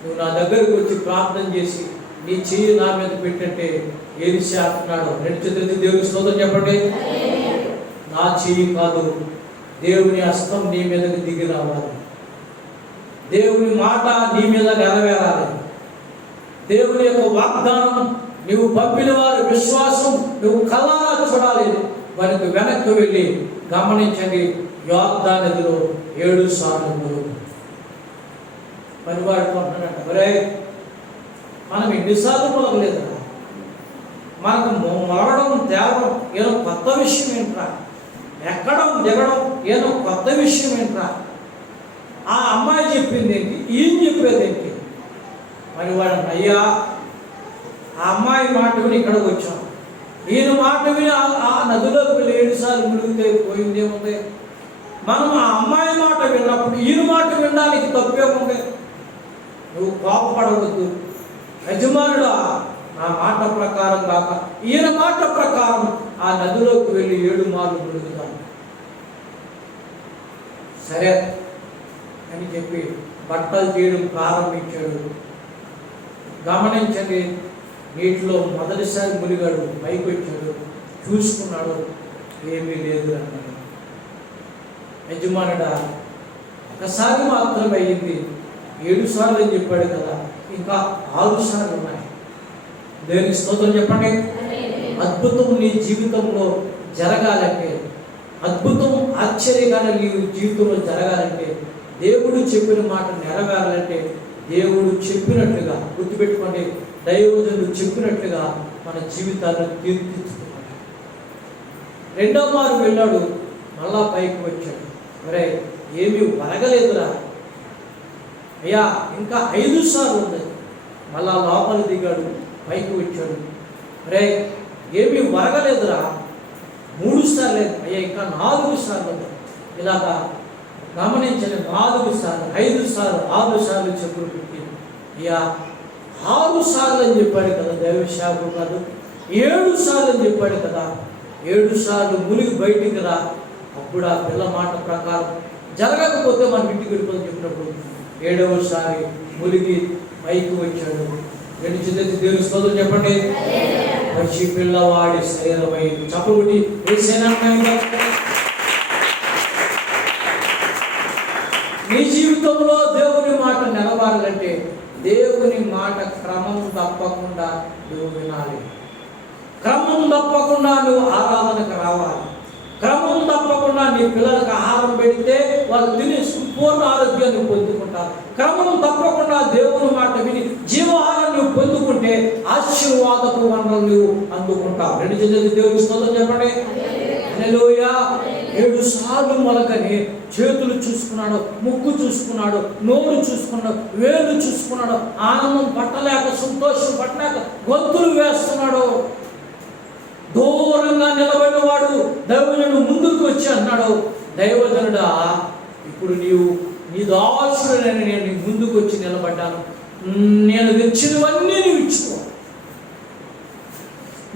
నువ్వు నా దగ్గరికి వచ్చి ప్రార్థన చేసి నీ చెయ్యి నా మీద పెట్టంటే ఎలీషా అంటున్నాడు, రెండు చేతులెత్తి దేవుని స్తోత్రం చెప్పండి. నా చెయ్యి కాదు, దేవుని హస్తం నీ మీదకి దిగి రావాలి, దేవుని మాట నీ మీద నెరవేరాలి, దేవుని యొక్క వాగ్దానం నువ్వు పంపిన వారి విశ్వాసం నువ్వు కళ్ళారా చూడాలి. వారికి వెనక్కి వెళ్ళి గమనించండి, యోర్దాను నదిలో 7 సార్లు మునుగు. పనివాడు కొంటున్నాడంట, ఒరే మనం ఎన్నిసార్లు మునగలేదురా, మనకు మొరడం తేవడం ఏదో కొత్త విషయం ఏంట్రా, ఎక్కడం దిగడం ఏదో కొత్త విషయం ఏంట్రా, ఆ అమ్మాయి చెప్పింది ఏంటి, ఈయన చెప్పేది ఏంటి. మరి వాడు అయ్యా ఆ అమ్మాయి మాట విని ఇక్కడికి వచ్చాం, ఈయన మాట విని ఆ నదిలోకి వెళ్ళి 7 సార్లు మునిగితే పోయిందేముంది. మనం ఆ అమ్మాయి మాట విన్నప్పుడు ఈయన మాట వినడానికి తప్పేముంది. నువ్వు కోపపడవద్దు, యజమానుడా నా మాట ప్రకారం కాక ఈయన మాట ప్రకారం ఆ నదిలోకి వెళ్ళి 7 మార్లు మునుగుతాం. సరే అని చెప్పి బట్టలు చేయడం ప్రారంభించాడు. గమనించండి, నీటిలో మొదటిసారి మునిగాడు, పైకి వచ్చాడు, చూసుకున్నాడు, ఏమీ లేదు అన్నాడు. యజమానుడా ఒకసారి మాత్రమే అయ్యింది, 7 సార్లు అని చెప్పాడు కదా, ఇంకా 6 సార్లు ఉన్నాయి. దేవునికి స్తోత్రం చెప్పండి. అద్భుతం నీ జీవితంలో జరగాలంటే, అద్భుతం ఆశ్చర్యకాలు నీ జీవితంలో జరగాలంటే, దేవుడు చెప్పిన మాట నెరవేరాలంటే, దేవుడు చెప్పినట్లుగా గుర్తుపెట్టుకోండి, దైవజనుడు చెప్పినట్లుగా మన జీవితాన్ని తీర్చిదిద్దుకోవాలి. 2వ మారు వెళ్ళాడు, మళ్ళా పైకి వచ్చాడు. ఒరే ఏమీ వరగలేదురా అయ్యా, ఇంకా 5 సార్లు ఉంది. మళ్ళా లోపల దిగాడు, పైకి వచ్చాడు. ఒరే ఏమీ వరగలేదురా, 3 సార్లు లేదు అయ్యా, ఇంకా 4 సార్లు ఉంది. ఇలాగా గమనించండి, 4 సార్లు 5 సార్లు 6 సార్లు చెప్పులు పెట్టి, అయ్యా 6 సార్లు అని చెప్పాడు కదా దైవశాఖం కాదు, 7 సార్లు అని చెప్పాడు కదా, 7 సార్లు మునిగి బయటికి రా. అప్పుడు ఆ పిల్ల మాట ప్రకారం జరగకపోతే మనం ఇంటికి వెళ్ళిపోదని చెప్పినప్పుడు 7వసారి మునిగి పైకి వచ్చాడు. వెలిచి దేవుని స్తోత్రం చెప్పండి. వచ్చి పిల్లవాడి శరీరమై చప్పబడి నీ జీవితంలో దేవుని మాట నిలవాలంటే దేవుని మాట క్రమం తప్పకుండా నువ్వు వినాలి, క్రమం తప్పకుండా నువ్వు ఆరాధనకు రావాలి, క్రమం తప్పకుండా నీ పిల్లలకు ఆహారం పెడితే వాళ్ళు తిని సంపూర్ణ ఆరోగ్యాన్ని పొందుకుంటారు. క్రమం తప్పకుండా దేవుని మాట విని జీవాహారం నువ్వు పొందుకుంటే ఆశీర్వాదపు వనరులు నువ్వు అందుకుంటావు. 2 చేతులు దేవుని స్తోత్రం చెప్పండి. హల్లెలూయా. 7 సార్లు మొలకని చేతులు చూసుకున్నాడు, ముక్కు చూసుకున్నాడు, నోరు చూసుకున్నాడు, వేలు చూసుకున్నాడు. ఆనందం పట్టలేక, సంతోషం పట్టలేక గొంతులు వేస్తున్నాడు. దూరంగా నిలబడిన వాడు దైవజనుడు ముందుకు వచ్చి అన్నాడు, దైవజనుడా ఇప్పుడు నీవు నీ దాసుడైన నేను నీ ముందుకు వచ్చి నిలబడ్డాను, నేను తెచ్చినవన్నీ నీవు ఇచ్చుకో,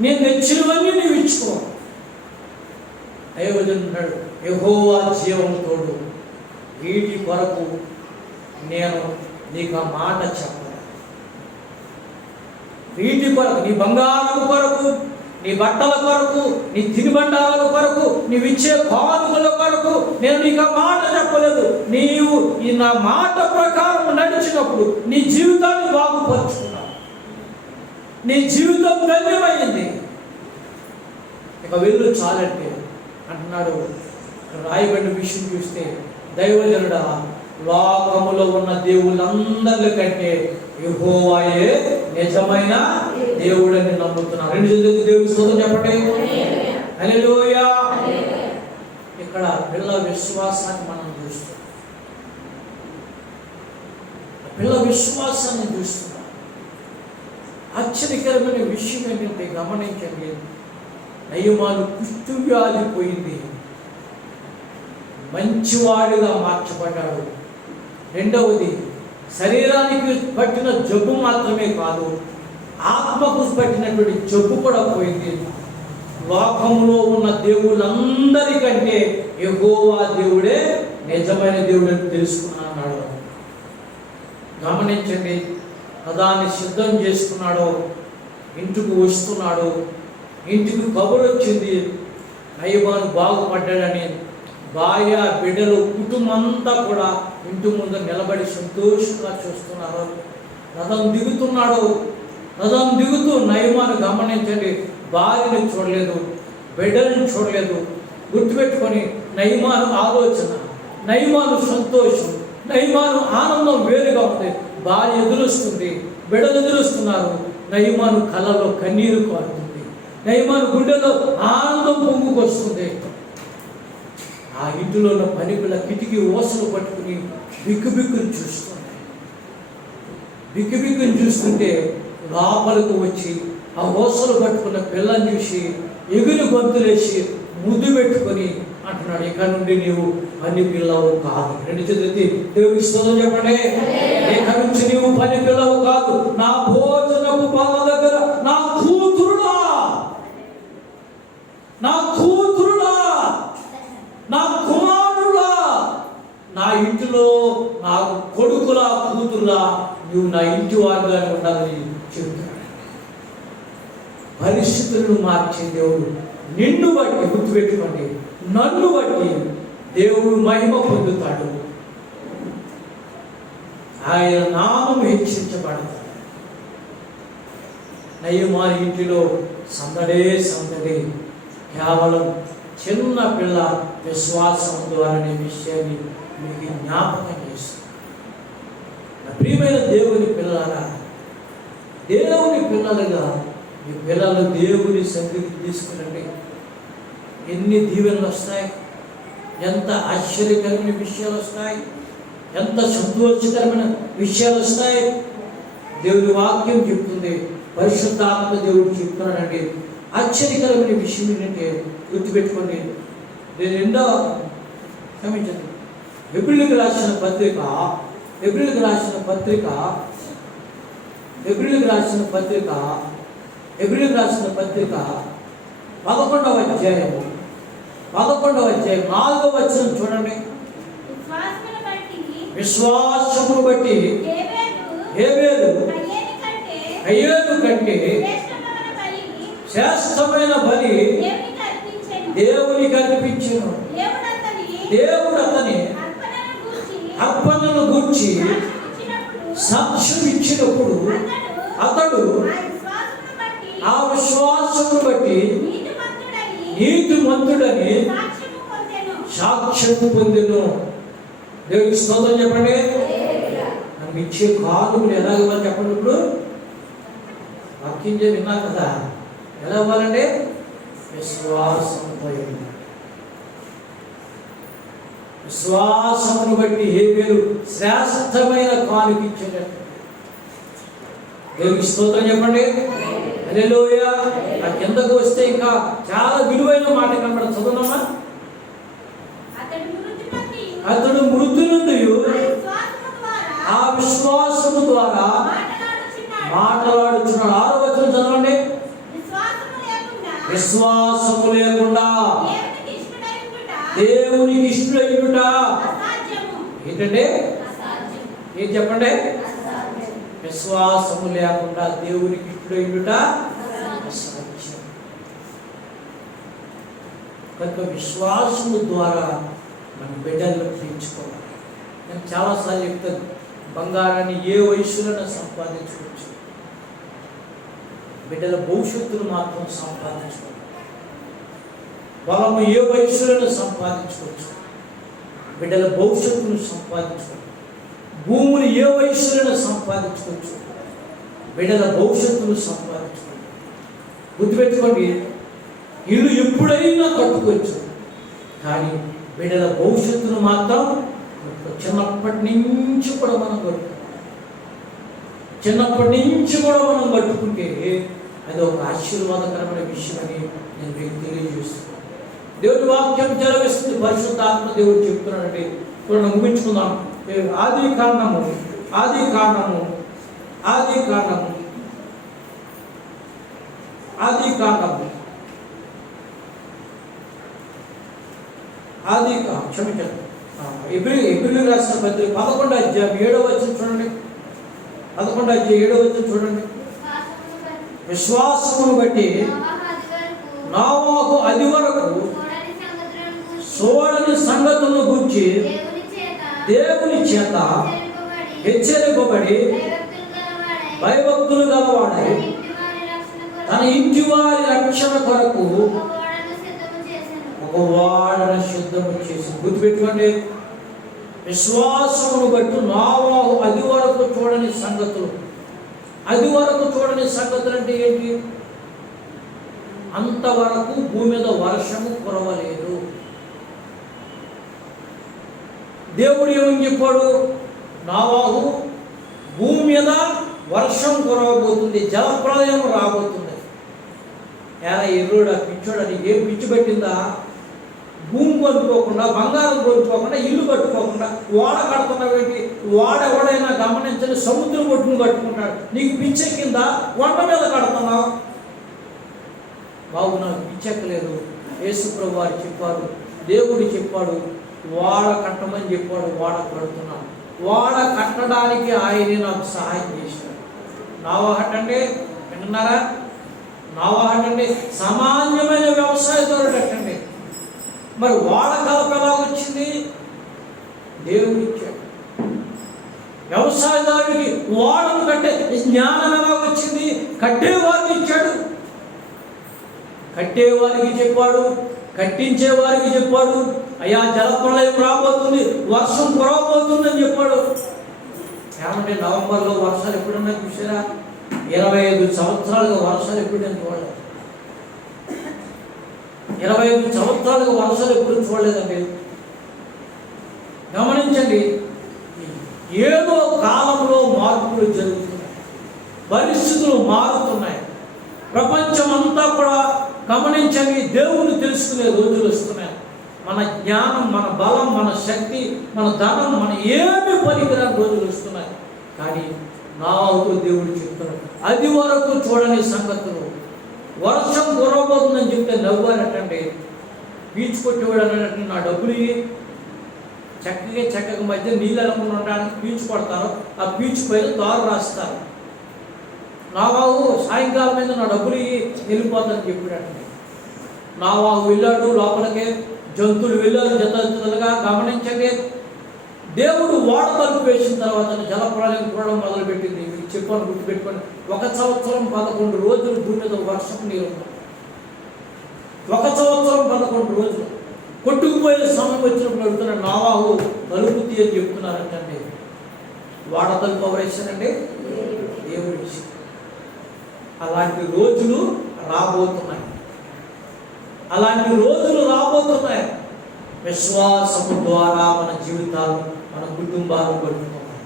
నేను తెచ్చినవన్నీ నీవు ఇచ్చుకో. దైవజనుడు అన్నాడు, యెహోవా జీవము తోడు, వీటి కొరకు నేను నీకు ఆ మాట చెప్పను. వీటి కొరకు, నీ బంగారం కొరకు, నీ బట్టల కొరకు, నీ తినుబండారాల కొరకు, నీవిచ్చే కానుకల కొరకు నేను నీకు ఆ మాట చెప్పను. చెప్పలేదు, నీవు ఈ నా మాట ప్రకారం నడిచినప్పుడు నీ జీవితాన్ని బాగుపరుచుకున్నావు, నీ జీవితం ధన్యమైంది, ఇక వెళ్ళు చాలంటే అంటున్నాడు. రాయబడిన విషయం చూస్తే, దైవజనుడా, లోకములో ఉన్న దేవుళ్ళందరికంటే యెహోవాయే నిజమైన దేవుడని నమ్ముతున్నారు. రెండు చేతులెత్తి దేవుని స్తోత్రం చెప్పండి. హల్లెలూయా. ఇక్కడ పిల్ల విశ్వాసాన్ని మనం చూస్తున్నాం, పిల్ల విశ్వాసాన్ని చూస్తున్నాం. ఆశ్చర్యకరమైన విషయం ఏంటంటే, గమనించండి, నయమాను కుష్టు వ్యాధి పోయింది, మంచివాడిగా మార్చబడ్డాడు. రెండవది, శరీరానికి పట్టిన జబ్బు మాత్రమే కాదు, ఆత్మకు పట్టినటువంటి జబ్బు కూడా పోయింది. లోకంలో ఉన్న దేవుళ్ళందరికంటే యెహోవా దేవుడే నిజమైన దేవుడు అని తెలుసుకున్నాడు. గమనించండి, దాన్ని సిద్ధం చేసుకున్నాడు, ఇంటికి వస్తున్నాడు, ఇంటికి కబురు వచ్చింది నయమాను బాగుపడ్డాడని. భార్య, బిడ్డలు, కుటుంబం అంతా కూడా ఇంటి ముందు నిలబడి సంతోషంగా చూస్తున్నారు. రథం దిగుతూ నయమాను గమనించండి, భార్యను చూడలేదు, బిడ్డలను చూడలేదు. గుర్తుపెట్టుకొని నయమాను ఆలోచన, నయమాను సంతోషం, నయమాను ఆనందం వేరుగా ఉంది. భార్య ఎదురుస్తుంది, బిడ్డలు ఎదురుస్తున్నారు. నయమాను కళ్ళలో కన్నీరు కారుతుంది, నయమాను గుండెలో ఆనందం పొంగుకొస్తుంది. ఆ ఇంటిలో ఉన్న పనిపిల్ల కిటికీ ఓసలు పట్టుకుని బిక్కుబిక్కుని చూస్తుంటే లోపలికి వచ్చి ఆ ఓసలు పట్టుకున్న పిల్లని చూసి ఎగురు గొంతులేసి ముద్దు పెట్టుకొని అంటున్నాడు, ఇక నుండి నీవు పని పిల్లవు కాదు. రెండు చేతులెత్తి దేవునికి స్తోత్రం చెప్పండి. ఇక నుంచి నీవు పని పిల్లవు కాదు, నా భోజనపు పాల దగ్గర నా కూతురుడా, నా కుమారుడా, నా ఇంటిలో నా కొడుకులా కూతురులా నువ్వు నా ఇంటి వారిగా ఉండాలని చెబుతున్నాడు. పరిస్థితులను మార్చే దేవుడు నిన్ను బట్టి, గుర్తుపెట్టుకోండి, నన్ను బట్టి దేవుడు మహిమ పొందుతాడు, ఆయన నామం హెచ్చించబడతాడు. నయమాను ఇంటిలో సందడే కేవలం చిన్న పిల్ల విశ్వాసం ద్వారానే విషయాన్ని మీకు జ్ఞాపకం చేస్తుంది. ప్రియమైన దేవుని పిల్లలారా, దేవుని పిల్లలుగా మీ పిల్లలు దేవుని సన్నిధికి తీసుకురండి. ఎన్ని దీవెనలు వస్తాయి, ఎంత ఆశ్చర్యకరమైన విషయాలు వస్తాయి, ఎంత సంతోషకరమైన విషయాలు వస్తాయి. దేవుని వాక్యం చెప్తుంది, పరిశుద్ధాత్మ దేవుడు చెప్తున్నాడండి. ఆశ్చర్యకరమైన విషయం ఏంటంటే, గుర్తుపెట్టుకోండి, నేను క్షమించండి, ఎబ్రిలకు రాసిన పత్రిక 11వ అధ్యాయం 4వ వచనం చూడండి. విశ్వాసమును బట్టి హేబెలు కయ్యేను కంటే శ్రేష్టమైన బలి దేవునికి అర్పించెను. దేవుడు అతని అర్పణను గూర్చి సాక్ష్యం ఇచ్చినప్పుడు అతడు ఆ విశ్వాసమును బట్టి నీతిమంతుడని సాక్ష్యం పొందెను. దేవునికి స్తోత్రం చెప్పండి. మనకి ఇచ్చే కానుకలు ఎలా ఇవ్వాలి చెప్పండి. ఇప్పుడు వాక్యం విన్నారు కదా, ఎలా ఇవ్వాలంటే విశ్వాసంతో. విశ్వాసమును బట్టి హేబెలు శ్రేష్టమైన కానుక ఇచ్చేటట్టు. దేవునికి స్తోత్రం చెప్పండి. హల్లెలూయా. ఆ కిందకు వస్తే ఇంకా చాలా విలువైన మాట కనబడ, చదువునమ్మా. అతడు మృతి నుండి ఆ విశ్వాసము ద్వారా మాట్లాడుచున్నాడు. 6వ వచనం చదవండి. విశ్వాసము లేకుండా దేవునికి ఇష్టడైనట ఏంటంటే, ఏం చెప్పండి? విశ్వాసము లేకుండా దేవునికి ఇష్టడైనట అసాధ్యం. కనుక విశ్వాసము ద్వారా మన బిడ్డలను పెంచుకోవాలి. నేను చాలాసార్లు చెప్తాను, బంగారాన్ని ఏ వయసులోనే సంపాదించుకోవచ్చు, బిడ్డల భవిష్యత్తును మాత్రం సంపాదించుకోవాలి. పొలము ఏ వయసులోనే సంపాదించుకోవచ్చు, బిడ్డల భవిష్యత్తును సంపాదించుకోవాలి. భూములు ఏ వయసులోనే సంపాదించుకోవచ్చు, బిడ్డల భవిష్యత్తును సంపాదించుకోవాలి. గుర్తుపెట్టుకోండి, ఇల్లు ఎప్పుడైనా కట్టుకోవచ్చు, కానీ బిడ్డల భవిష్యత్తును మాత్రం చిన్నప్పటి నుంచి కూడా మనం కట్టుకోవాలి. చిన్నప్పటి నుంచి కూడా మనం కట్టుకుంటే అది ఒక ఆశీర్వాదకరమైన విషయం అని నేను మీకు తెలియజేస్తున్నాను. దేవుడి వాక్యం జలవిస్తుంది, పరిశుద్ధాత్మ దేవుడు చెప్తున్నాడండి. ఇప్పుడు ముగించుకుందాం. ఆది కాండము క్షమించండి, ఎబ్రిలు రాసిన పత్రిక 11వ అధ్యాయం 7వ వచనం చూడండి. 11వ అధ్యాయం 7వ వచనం చూడండి. విశ్వాసమును బట్టి నోవహు అది వరకు చూడని సంగతులను గురించి దేవుని చేత హెచ్చరింపబడి భయభక్తులు గలవాడై తన ఇంటి వారి రక్షణ కొరకు ఒక వాడను సిద్ధము చేసి. గుర్తుపెట్టుకోండి, విశ్వాసమును బట్టి నోవహు అది వరకు చూడని సంగతులు. అది వరకు చూడని సంగతులు అంటే ఏంటి? అంతవరకు భూమి మీద వర్షము కురవలేదు. దేవుడు ఏమని చెప్పాడు? నోవహు, భూమి మీద వర్షం కురవబోతుంది, జలప్రలయం రాబోతుంది. ఎలా ఎర్రోడా పిచ్చోడా, నీకేం పిచ్చి పెట్టిందా? భూమి కొనుక్కోకుండా, బంగారం కొనుక్కోకుండా, ఇల్లు కట్టుకోకుండా ఓడ కడుతున్నావేంటి? ఓడ ఎవడైనా గమనించని సముద్రం ఒడ్డును కట్టుకుంటాడు. నీకు పిచ్చెక్కిందా? కొండ మీద కడుతున్నావు. బాబు, నాకు పిచ్చెక్కలేదు. యేసుప్రభు వారు చెప్పారు, దేవుడు చెప్పాడు, ఓడ కట్టమని చెప్పాడు, ఓడ కడుతున్నాను. ఓడ కట్టడానికి ఆయనే నాకు సహాయం చేశాడు. నోవహు వింటున్నారా? నోవహు సామాన్యమైన వ్యవసాయదారుడు కట్టండి. మరి ఓడ కలప ఎలా వచ్చింది? దేవుడు ఇచ్చాడు. వ్యవసాయదారుడికి ఓడను కట్టే జ్ఞానం ఎలా వచ్చింది? కట్టేవారికి ఇచ్చాడు. కట్టేవారికి చెప్పాడు, కట్టించే వారికి చెప్పాడు, అయ్యా జలప్రలయం రాబోతుంది, వర్షం కురవబోతుందని చెప్పాడు. ఏమంటే నవంబర్లో వర్షాలు ఎప్పుడన్నా చూసారా? 25 సంవత్సరాలుగా వర్షాలు ఎప్పుడైనా చూడలేదు. 25 సంవత్సరాలుగా వర్షాలు ఎప్పుడు చూడలేదండి. గమనించండి, ఏదో కాలంలో మార్పులు జరుగుతున్నాయి, పరిస్థితులు మారుతున్నాయి. ప్రపంచం అంతా కూడా గమనించండి, దేవుని తెలుసుకునే రోజులు వస్తున్నాయి. మన జ్ఞానం, మన బలం, మన శక్తి, మన ధనం, మన ఏమి పనికిరాని రోజులు వస్తున్నాయి. కానీ నోవహుతో దేవుడు చెప్తున్నాడు, అది వరకు చూడని సంగతులు. వర్షం కురవబోతుందని చెప్తే నవ్వారటండి. పీచు కొట్టేవాడు అన్నట్టు, నా డబ్బులు చక్కగా మధ్య నీళ్ళు అనుకుని ఉండడానికి పీచు కొడతారు, ఆ పీచు పైన దారు రాస్తారు. నోవహు సాయంకాలం మీద నా డబ్బులు వెళ్ళిపోతానని చెప్పాడండి. నోవహు వెళ్ళాడు లోపలికి, జంతువులు వెళ్ళారు జతలుగా. గమనించండి, దేవుడు ఓడ తలుపు వేసిన తర్వాత జలప్రలయం కూడా మొదలుపెట్టింది. మీకు చెప్పాను, గుర్తుపెట్టుకోండి. 1 సంవత్సరం 11 రోజులు భూమి మీద వర్షం నీరు. 1 సంవత్సరం 11 రోజులు కొట్టుకుపోయే సమయం వచ్చినప్పుడు అడుగుతున్నాడు, నోవహు తలుపు తీయని చెప్తున్నారంటండి. ఓడ తలుపు ఎవరు వేశారండి? దేవుడు ఇచ్చి. అలాంటి రోజులు రాబోతున్నాయి. అలాంటి రోజులు రాబోతున్నాయి. విశ్వాసము ద్వారా మన జీవితాలు, మన కుటుంబాలు గడుపుతున్నాయి.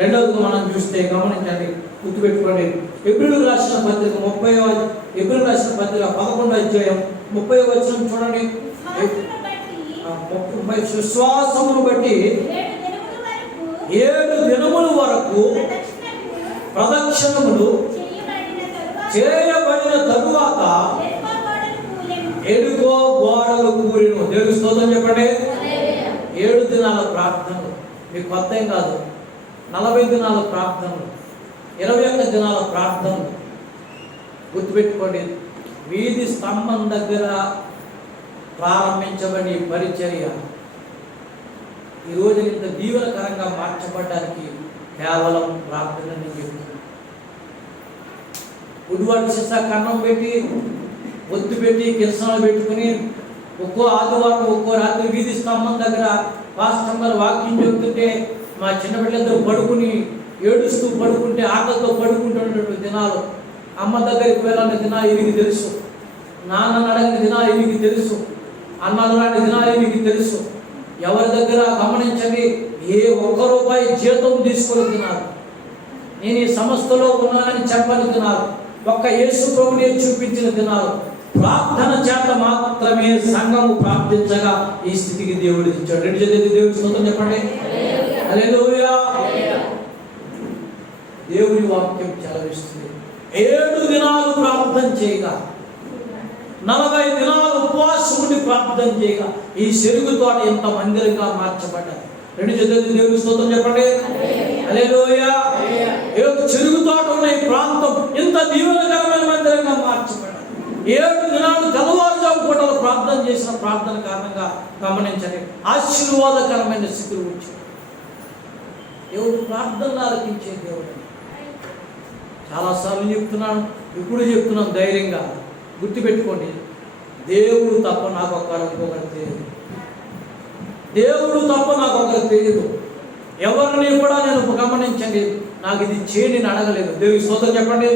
రెండవది మనం చూస్తే గమనించండి, గుర్తుపెట్టుకోండి. ఎబ్రిలు రాసిన పత్రిక 11వ అధ్యాయం 30వ వచనం చూడండి. విశ్వాసమును బట్టి 7 దినముల వరకు ప్రదక్షిణములు చేయబడిన తరువాత ఎరుగో గోడలు కూలిను. దేవుని స్తోత్రం చెప్పండి. 7 దినాల ప్రార్థనలు మీకు కొత్త ఏం కాదు. 40 దినాల ప్రార్థనలు, 21 దినాల ప్రార్థనలు. గుర్తుపెట్టుకోండి, వీధి స్తంభం దగ్గర ప్రారంభించబడి పరిచర్య ఈ రోజు ఇంత దీవెనకరంగా మార్చబడడానికి కేవలం ప్రార్థన అని చెప్తున్నాను. ఉడివాడి శిస్తా కన్నం పెట్టి ఒత్తు పెట్టి కిరసనాలు పెట్టుకుని ఒక్కో ఆదివారం ఒక్కో రాత్రి వీధి స్తంభం దగ్గర పాస్టర్ గారు వాక్యం చెబుతుంటే మా చిన్నపిల్లలందరూ పడుకుని ఏడుస్తూ పడుకుంటే ఆటలతో పడుకుంటున్నటువంటి దినాలు, అమ్మ దగ్గరికి వెళ్ళని దినాలు ఇవికి తెలుసు, నాన్న అడగని దినాలు ఇవికి తెలుసు, అన్నలు రాని దినాలు ఇవికి తెలుసు. ఎవరి దగ్గర గమనించండి, ఏ ఒక్క రూపాయి జీతం తీసుకొని తినాలి, నేను ఈ సంస్థలో ఉన్నానని చెప్పని తినాలి, ఒక్క యేసు ప్రభునే చూపించిన దినాలు, ప్రార్థన చేత మాత్రమే సంఘము ప్రార్థించగా ఈ స్థితికి దేవుడు ఇచ్చాడు. రెండు చేతులు దేవుడి స్తోత్రం చెప్పండి. హల్లెలూయా. దేవుని వాక్యం చెలవిస్తుంది. 7 దినాలు ప్రార్థన చేయగా, 40 దినాలు ఉపవాసం ఉండి ప్రార్థన చేయగా ఈ చెరుకు తోట ఎంత మందిరంగా మార్చబడ్డారు. రెండు చేతులు దేవుని స్తోత్రం చెప్పండి. హల్లెలూయా. చెరుకు తోట ఉన్న ఈ ప్రాంతం ఇంత దీవెనకరమైన మందిరంగా మార్చబడ్డారు. 7 దినాలు తెల్లవారుజాము పూటలు ప్రార్థన చేసిన ప్రార్థన కారణంగా గమనించండి, ఆశీర్వాదకరమైన స్థితులు వచ్చాయి. దేవుడు ప్రార్థనలు ఆలకించే దేవుడు. చాలాసార్లు చెప్తున్నాను, ఇప్పుడు చెప్తున్నాను, ధైర్యంగా గుర్తుపెట్టుకోండి, దేవుడు తప్ప నాకు ఇంకొకరు తెలియదు. దేవుడు తప్ప నాకు ఒకరు తెలియదు. ఎవరిని కూడా నేను గమనించండి, నాకు ఇది చేయని అడగలేదు. దేవుడి స్తోత్రం చెప్పండి.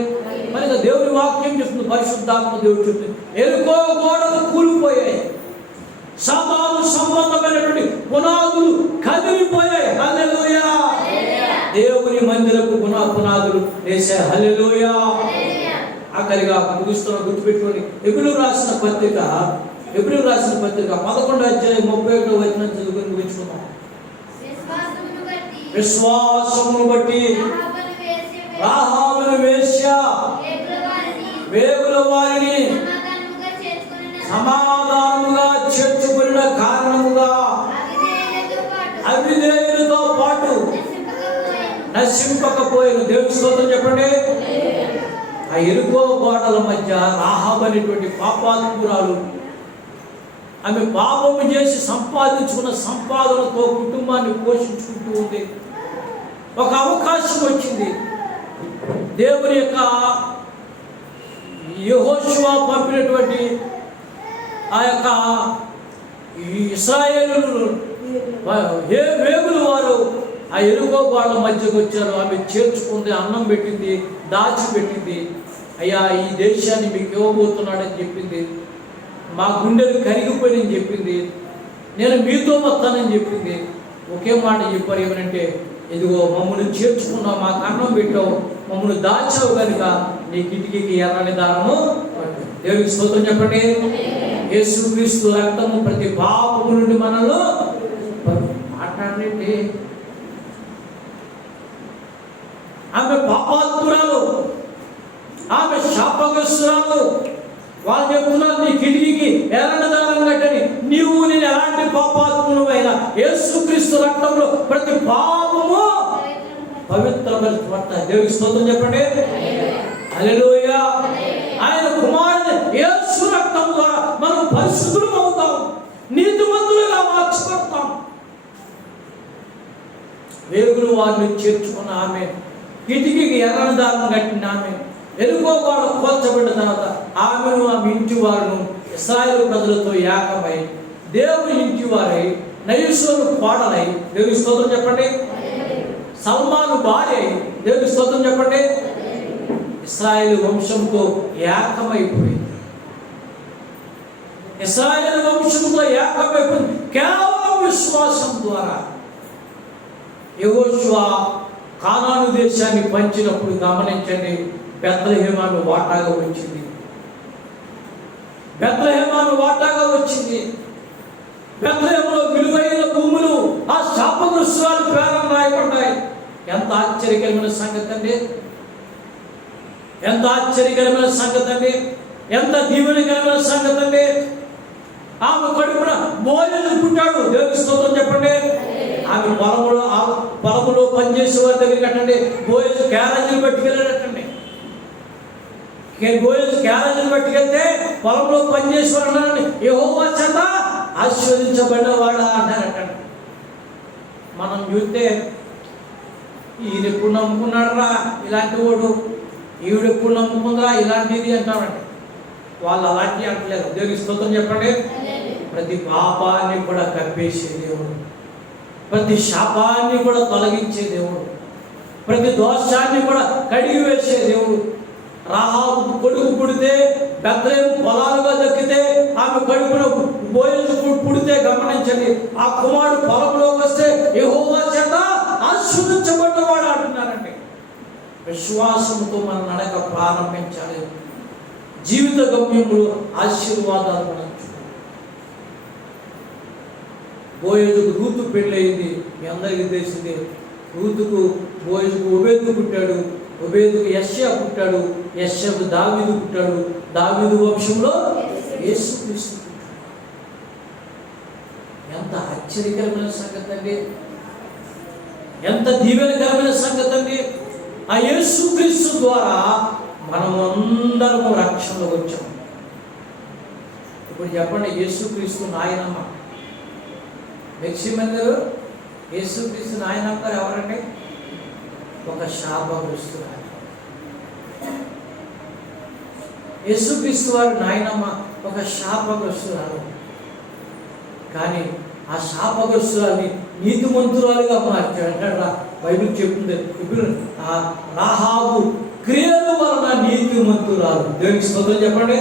మరి దేవుడి వాక్యం చెప్తుంది, పరిశుద్ధాత్మ దేవుడు చెప్తుంది, ఎరుకో గోడలు కూలిపోయాయి, సాతాను సంబంధమైనటువంటి పునాదులు కదిలిపోయాయి. హల్లెలూయా. దేవుని మందిరపు పునాదులు వేసాయి. హల్లెలూయా. ఆఖరిగా ముగిస్తున్న గుర్తుపెట్టుకొని ఎబ్రీయులకు రాసిన పత్రిక 11వ అధ్యాయం 31వ వచనం చదువుకొని ముగించుకున్నాం. విశ్వాసమును బట్టి రాహాబును వేశ్య వేగుల వారిని సమాధానముగా చేర్చుకున్న కారణముగా అవిధేయులతో పాటు నశింపకపోయాను. దేవుని స్తోత్రం చెప్పండి. ఆ ఎరుకో గోడల మధ్య రాహాబు అనేటువంటి పాపాత్మురాలు, ఆమె పాపము చేసి సంపాదించుకున్న సంపాదనతో కుటుంబాన్ని పోషించుకుంటూ ఉంది. ఒక అవకాశం వచ్చింది. దేవుని యొక్క యెహోషువ పంపినటువంటి ఆ యొక్క ఇశ్రాయేలు వేగుల వారు ఆ ఎరుకో గోడల మధ్యకు వచ్చారు. ఆమె చేర్చుకుంది, అన్నం పెట్టింది, దాచిపెట్టింది. అయ్యా, ఈ దేశాన్ని మీకు ఇవ్వబోతున్నాడని చెప్పింది. మా గుండెలు కరిగిపోయినని చెప్పింది. నేను మీతో వస్తానని చెప్పింది. ఒకే మాట చెప్పారు, ఏమనంటే, ఇదిగో మమ్మల్ని చేర్చుకున్నావు, మాకు అన్నం పెట్టావు, మమ్మల్ని దాచావు కనుక నీ కిటికీకి ఎర్రని దారము పట్టు. దేవునికి స్తోత్రం చెప్పండి. యేసుక్రీస్తు రక్తము ప్రతి పాపము నుండి మనలో మాట్లాడండి. ఆమె పాపాత్మురాలు, ఆమె శాపగ్రస్తురాలు. వాళ్ళు చెప్తున్నారు, నీ కిటికీకి ఎర్రని దారం కట్టని. నీవు నేను ఎలాంటి పాపాత్ములమైనా యేసుక్రీస్తు రక్తంలో ప్రతి పాపము పవిత్రపరచబడతాయి. దేవునికి స్తోత్రం చెప్పండి. హల్లెలూయా. ఆయన కుమారుని యేసు రక్తం ద్వారా మనం పరిశుద్ధులం అవుతాం, నీతిమంతులుగా మార్చబడతాం. వేగులు వారిని చేర్చుకున్న ఆమె, కిటికీకి ఎర్రని దారం కట్టిన ఆమె, ఎరుకో గోడ కోల్చబడిన తర్వాత ఆమెను, ఆమె ఇంటి వారును ఇశ్రాయేలు ప్రజలతో ఏకమై దేవుని ఇంటి వారై, నయస్సోను కోడలై, దేవుని స్తోత్రం చెప్పండి, సల్మాను భార్య అయి, దేవుని స్తోత్రం చెప్పండి, ఇశ్రాయేలు వంశంతో ఏకమైపోయింది. ఇశ్రాయేలు వంశంతో ఏకమైపోయింది కేవలం విశ్వాసం ద్వారా. యెహోషువ కానాను దేశాన్ని పంచినప్పుడు గమనించండి, బెత్లెహేము వాటాగా వచ్చింది. బెత్లెహేము వాటాగా వచ్చింది. బెత్లెహేములో విలువైన భూములు ఆ శాపగ్రస్తురాలు పేర్లు రాయబడ్డాయి. ఎంత ఆశ్చర్యకరమైన సంగతి అండి! ఎంత ఆశ్చర్యకరమైన సంగతి అండి! ఎంత దీవెనకరమైన సంగతి అండి! ఆమె కడుపున బోయలు పుట్టాడు. దేవుని స్తోత్రం చెప్పండి. ఆమె పొలములో పనిచేసే వారి దగ్గరికి అట్టండి, బోయలు క్యారేజీలు పట్టుకెళ్ళాడటండి. బోయలు క్యారేజీలు పట్టుకెళ్తే పొలంలో పనిచేసేవాడు అన్నారని, యెహోవా చేత ఆశీర్వదించబడినవాడా అంటారటండి. మనం చూస్తే ఈయన ఎప్పుడు నమ్ముకున్నాడు రా ఇలాంటి వాడు, ఈవిడ ఎప్పుడు నమ్ముకుందా ఇలాంటిది అంటామండి. వాళ్ళు అలాంటివి అంటలేదు. దేవునికి స్తోత్రం చెప్పండి. ప్రతి పాపాన్ని కూడా కప్పేసే దేవుడు, ప్రతి శాపాన్ని కూడా తొలగించే దేవుడు, ప్రతి దోషాన్ని కూడా కడిగి వేసే దేవుడు. రాహాబు కొడుకు పుడితే బెత్లెహేము పొలాలుగా దక్కితే ఆమె కడుపున బోయజు పుడితే గమనించండి, ఆ కుమారుడు పొలంలోకి వస్తే యెహోవా చేత ఆశీర్వదించబడ్డవాడు అంటున్నారండి. విశ్వాసంతో మన నడక ప్రారంభించాలి. జీవిత గమ్యంలో ఆశీర్వాదాలు మనం చూడాలి. బోయజుకు రూతు పెళ్ళయింది, మీ అందరికీ తెలిసింది. రూతుకు బోయజుకు ఒబేదు పుట్టాడు, ఒబేదుకు యెష్యా పుట్టాడు, యెష్యాకు దావీదు పుట్టాడు, దావీదు వంశంలో యేసుక్రీస్తు పుట్టాడు. ఎంత ఆశ్చర్యకరమైన సంగతి అండి, ఎంత దీవెనకరమైన సంగతి అండి. ఆ యేసుక్రీస్తు ద్వారా మనమందరము రక్షణలో వచ్చాం. ఇప్పుడు చెప్పండి, యేసుక్రీస్తు నాయనమ్మ మెక్సిమన్ గారు, యేసుక్రీస్తు నాయనమ్మ గారు ఎవరండి? ఒక శాపగ్రస్తురాలు. యేసుక్రీస్తు వారి నాయనమ్మ ఒక శాపగ్రస్తురాలు. కానీ ఆ శాపగ్రస్తురాల్ని నీతిమంతురాలుగా మార్చాడు. బైబిల్ చెప్తుంది, ఇప్పుడు ఆ రాహాబు క్రియల వలన నీతిమంతురాలు. దేవునికి స్తోత్రం చెప్పండి.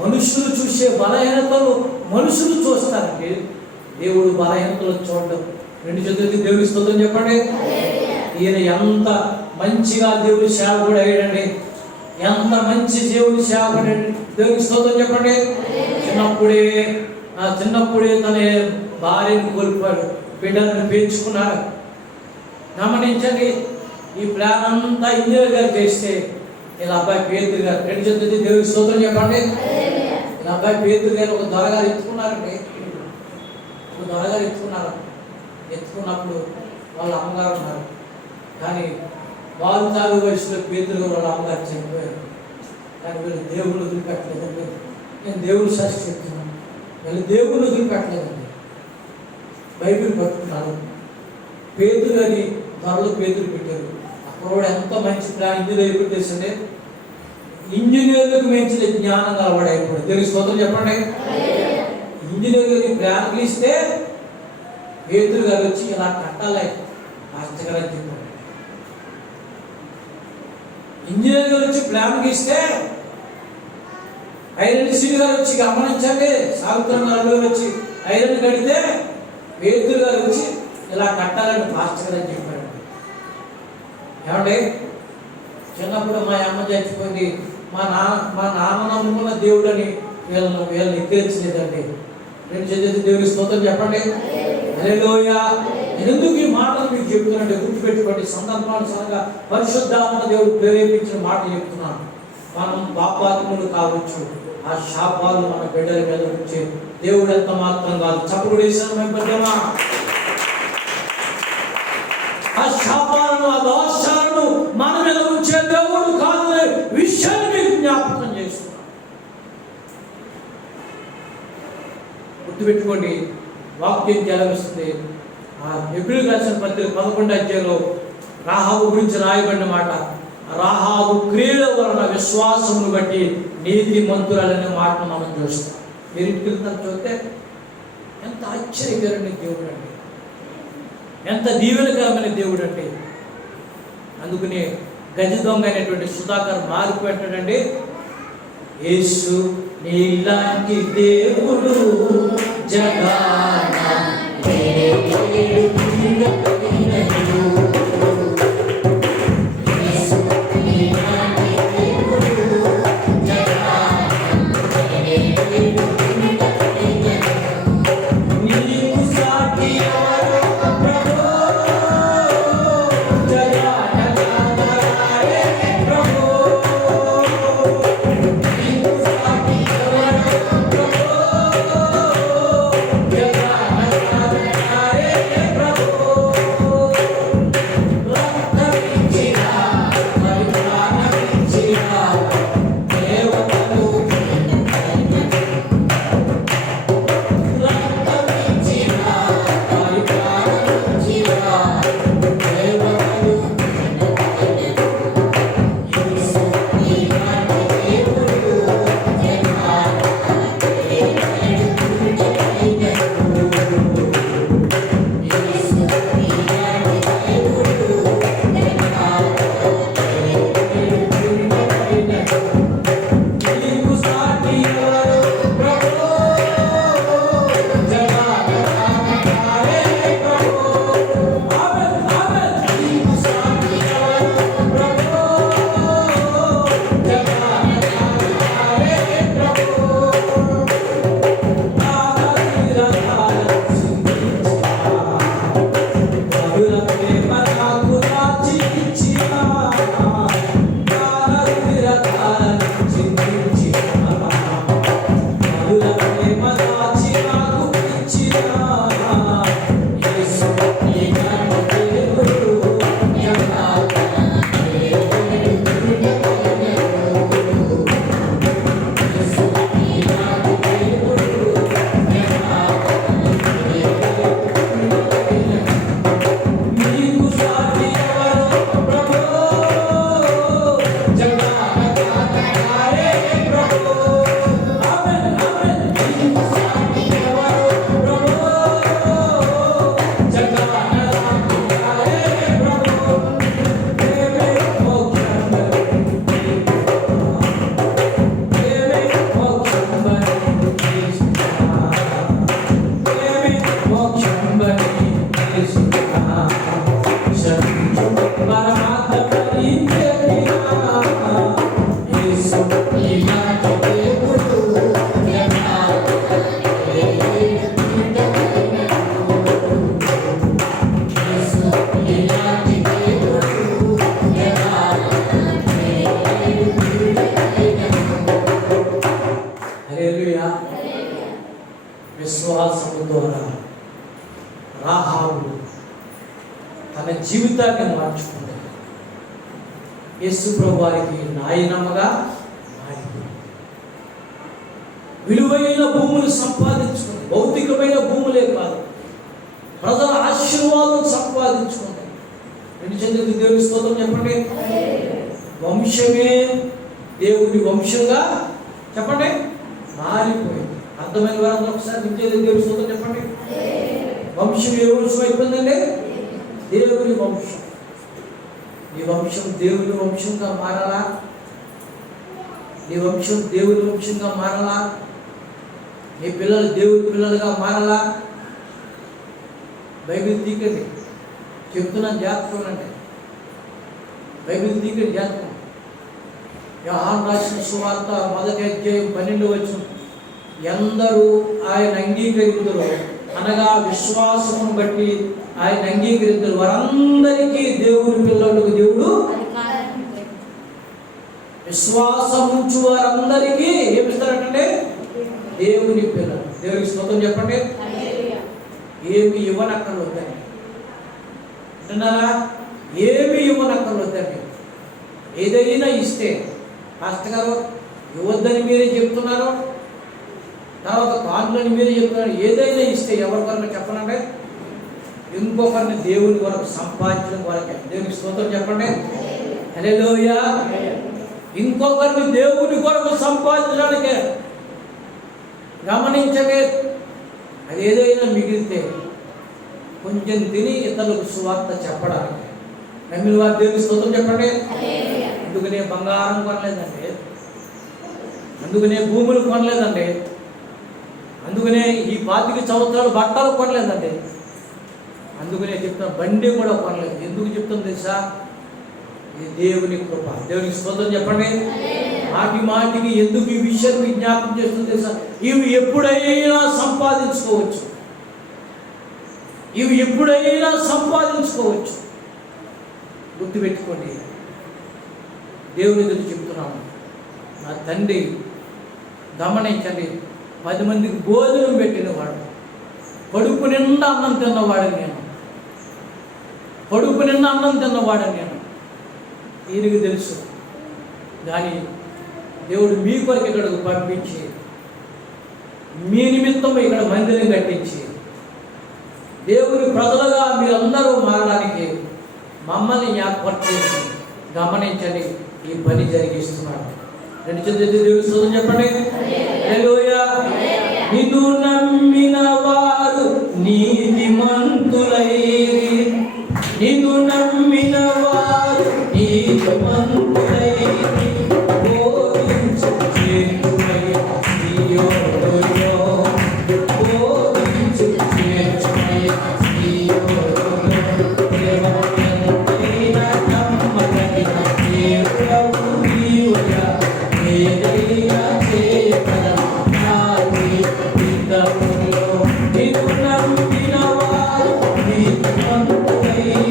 మనుషులు చూసే బలహీనతలు మనుషులు చూస్తారండి, దేవుడు బలహీనతలు చూడడం. రెండు చేతులకి దేవునికి స్తోత్రం చెప్పండి. ఈయన ఎంత మంచిగా దేవుడి సేవకుడు అయ్యాడండి, ఎంత మంచి దేవుడి సేవకుడు. దేవునికి స్తోత్రం చెప్పండి. చిన్నప్పుడే తన భార్యను కోల్పోయాడు, బిడ్డలను పెంచుకున్నాడు. గమనించండి, ఈ ప్లాన్ అంతా ఇంజనీర్ గారు చేస్తే ఇలా అబ్బాయి పేతురు గారు, రెండు చేతులకి దేవునికి స్తోత్రం చెప్పండి. ఇలా అబ్బాయి పేతురు గారు ఒక దొరగారు ఎత్తుకున్నారండి. ఒక దొరగారు ఎత్తుకున్నప్పుడు వాళ్ళ అమ్మగారు ఉన్నారు. కానీ వారు తాగు వయసులో పేతురు వాళ్ళ అమ్మగారు చనిపోయారు. కానీ వీళ్ళు దేవుళ్ళు వదిలిపెట్టలేదండి. నేను దేవుడు సాక్షి చెప్తున్నాను, వీళ్ళు దేవుళ్ళు వదిలిపెట్టలేదండి. బైబిల్ పట్టుకున్నారు. పేతురు అని త్వరలో పేతురు పెట్టారు. అప్పుడు ఎంత మంచి ప్లాన్ ఇంజనీర్ పెట్టేసండి, ఇంజనీర్లకు మించిన జ్ఞానం కలవాడైపోయాడు. దేవునికి స్తోత్రం చెప్పండి. ఇంజనీర్లకి ప్లాన్ ఇస్తే పేతురు గారు వచ్చి ఇలా కట్టాలి కష్టకరని చెప్పాడు. ఇంజనీర్ గారు వచ్చి ప్లాన్ గీస్తే ఐరన్ సీల్ గారు వచ్చి గమనించండి, సాగుతున్న గారు వచ్చి ఐరన్ కడితే పేతురు గారు వచ్చి ఇలా కట్టాలని ఫాస్ట్గా చెప్పాడు. ఏమండి, చిన్నప్పుడు మా అమ్మ చచ్చిపోయింది, మా నాన్న నమ్ముకున్న దేవుడని వీళ్ళని ఎక్కిరించలేదండి. రెండు చేతులకి దేవుడి స్తోత్రం చెప్పండి. హల్లెలూయా. ఎందుకు ఈ మాటలు మీకు చెప్తున్నానంటే గుర్తుపెట్టుకోండి, సందర్భానుసారంగా పరిశుద్ధాత్మ దేవుడు ప్రేరేపించిన మాట చెప్తున్నాను. మనం పాపాత్ములు కావచ్చు, ఆ శాపాలు మన బిడ్డల మీద వచ్చే దేవుడు ఎంత మాత్రం కాదు. చప్పుడు వేసామా? ఆ శాపాలను, ఆ దోషాలను మన మీద ఉంచే దేవుడు కాదు విషయాన్ని మీకు జ్ఞాపకం చేస్తున్నాను. గుర్తుపెట్టుకోండి, వాక్యం జలవిస్తుంది. ఆ హెబ్రీయులకు రాసిన పత్రిక 11వ అధ్యాయంలో రాహాబు గురించి రాయబడిన మాట, రాహాబు క్రియల వలన విశ్వాసమును బట్టి నీతిమంతురాలనే మాటను మనం చూస్తాం. మీరు ఇంటికి వెళ్తాను చూస్తే ఎంత ఆశ్చర్యకరమైన దేవుడు అండి, ఎంత దీవెనకరమైన దేవుడు అండి. అందుకనే గజ దొంగ అనేటువంటి సుధాకర్ మారిపోయాడండి. యేసు నీలాంటి దేవుడు జగాన తన జీవితాన్ని మార్చుకుంది. యేసు ప్రభు వారికి నాయనమ్మగా మారింది. విలువైన భూములు సంపాదించుకుంది. భౌతికమైన భూములే కాదు, ప్రజల ఆశీర్వాదం సంపాదించుకుంది. చెందింది దేవుని స్తోత్రం చెప్పండి. వంశమే దేవుని వంశంగా చెప్పండి మారిపోయింది. అర్థమైన వారందరూ ఒకసారి విద్యేది దేవుని స్తోత్రం చెప్పండి. వంశం ఏ వంశం అయిపోయిందండి? దేవుని వంశం. ఈ వంశం దేవుని వంశంగా మారాలా? నీ వంశం దేవుని వంశంగా మారాలా? నీ పిల్లలు దేవుని పిల్లలుగా మారాలా? బైబిల్ తీకండి, చెప్తున్నాను జాగ్రత్త అంటే. బైబిల్ తీకండి జాగ్రత్త. యోహాను రాసిన సువార్త 1వ అధ్యాయం 12వ వచనం, ఎందరూ ఆయన అంగీకరింతురో అనగా విశ్వాసమును బట్టి ఆయన అంగీకరింతురు వారందరికీ దేవుని పిల్లలకు దేవుడు విశ్వాసం ఉంచు వారందరికీ ఏమిస్తారంటే దేవుని పిల్లలు. దేవునికి స్తోత్రం చెప్పండి. ఏమి ఇవ్వనక్కర్లేదండి, అంటున్నారా? ఏమి ఇవ్వనక్కర్లేదండి. ఏదైనా ఇస్తే, పాస్టర్ గారు ఇవ్వద్దని మీరే చెప్తున్నారు, తర్వాత కానులని మీరే చెప్తున్నారు. ఏదైనా ఇస్తే ఎవరికొరకు చెప్పనంటే ఇంకొకరిని దేవుని కొరకు సంపాదించడం కొరకే. దేవునికి స్తోత్రం చెప్పండి. హల్లెలూయా. ఇంకొకరిని దేవుని కొరకు సంపాదించడానికే. గమనించవే, అది ఏదైనా మిగిలితే కొంచెం తిని ఇతరులకు సువార్త చెప్పడానికి. నమ్మిన వారు దేవుని స్తోత్రం చెప్పండి. అందుకనే బంగారం కొనలేదండి, అందుకనే భూములు కొనలేదండి, అందుకనే ఈ 25 సంవత్సరాలు బట్టలు కొనలేదండి, అందుకనే చెప్తున్నా బండి కూడా కొనలేదు. ఎందుకు చెప్తుంది తెలుసా? ఇది దేవుని కృప. దేవునికి స్తోత్రం చెప్పండి. మాటి మాటికి ఎందుకు ఈ విషయం విజ్ఞాపం చేస్తుంది తెలుసా? ఇవి ఎప్పుడైనా సంపాదించుకోవచ్చు, ఇవి ఎప్పుడైనా సంపాదించుకోవచ్చు. గుర్తుపెట్టుకోండి. దేవుని ఎదురు చెప్తున్నాను, నా తండ్రి గమనించండి, 10 మందికి భోజనం పెట్టినవాడు, కడుపు నిండా అన్నం తిన్నవాడని నేను, కడుపు నిండా అన్నం తిన్నవాడని నేను. దీనికి తెలుసు. కానీ దేవుడు మీ కొరకు ఇక్కడికి పంపించి మీ నిమిత్తం ఇక్కడ మందిరం కట్టించి దేవుని ప్రజలుగా మీరందరూ మారడానికి మమ్మల్ని జ్ఞాపకపరిచి గమనించండి ఈ పని జరిగిస్తున్నాడు. 2 చేతులెత్తి దేవుని స్తోత్రం చెప్పండి. హల్లెలూయా. నిన్ను నమ్మిన వారు నీతిమంతులైరి, నిన్ను నమ్మిన వారు నీతిమంతులైరి, బోధించు చేతుమై నీయోలో, బోధించు చేతుమై నీయోలో, దేవయంతైన నమ్మకైన దేవుడవు నీవుగా, ఏదైనా చేయగల నాది హితములో. నిన్ను నమ్మిన వారు నీతిమంతులైరి,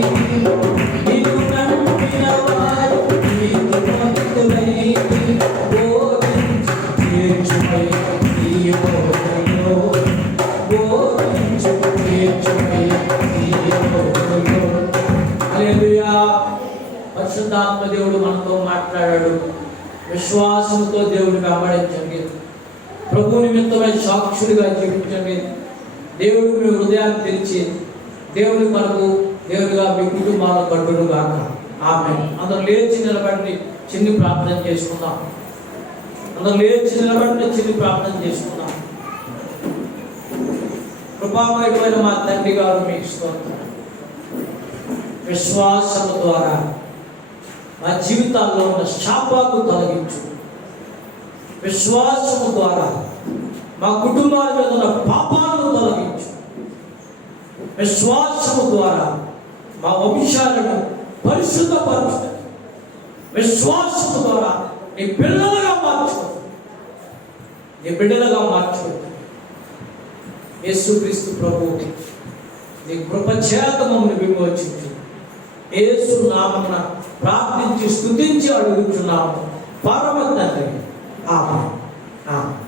నిన్ను నమ్మిన వారు నీతిమంతులైరి, బోధించు చేర్చుమై నీయోలో, బోధించు చేర్చుమై నీయోలో. హల్లెలూయా. పరిశుద్ధాత్మ దేవుడు మనతో మాట్లాడాడు. విశ్వాసంతో దేవుడిని వెంబడించండి. ప్రభు నిమిత్తమై సాక్షుడిగా జీవించండి. దేవుడు మీ హృదయాన్ని తెరిచి దేవుని కొరకు దేవుడిగా మీ కుటుంబాలను కట్టును గాక. ఆమేన్. అందరూ లేచి నిలబడి చిన్ని ప్రార్థన చేసుకుందాం. అందరూ లేచి నిలబడి చిన్ని ప్రార్థన చేసుకుందాం. కృపామయుడైన మా తండ్రి గారు మీకు స్తోత్రం. విశ్వాసము ద్వారా మా జీవితాల్లో ఉన్న శాపాలు తొలగించు. విశ్వాసము ద్వారా మా కుటుంబాల మీద ఉన్న పాపాలను తొలగించు. విశ్వాసము ద్వారా మా వంశాలను పరిశుద్ధపరచు. విశ్వాసము ద్వారా నీ పిల్లలుగా మార్చుకో, నీ బిడ్డలుగా మార్చుకో. యేసుక్రీస్తు ప్రభువు నీ కృప చేత మమ్మల్ని విమోచించు. యేసు నామమున ప్రార్థించి స్తుతించి అడుగుచున్నాము పరమ తండ్రి. ఆమేన్. ఆమేన్.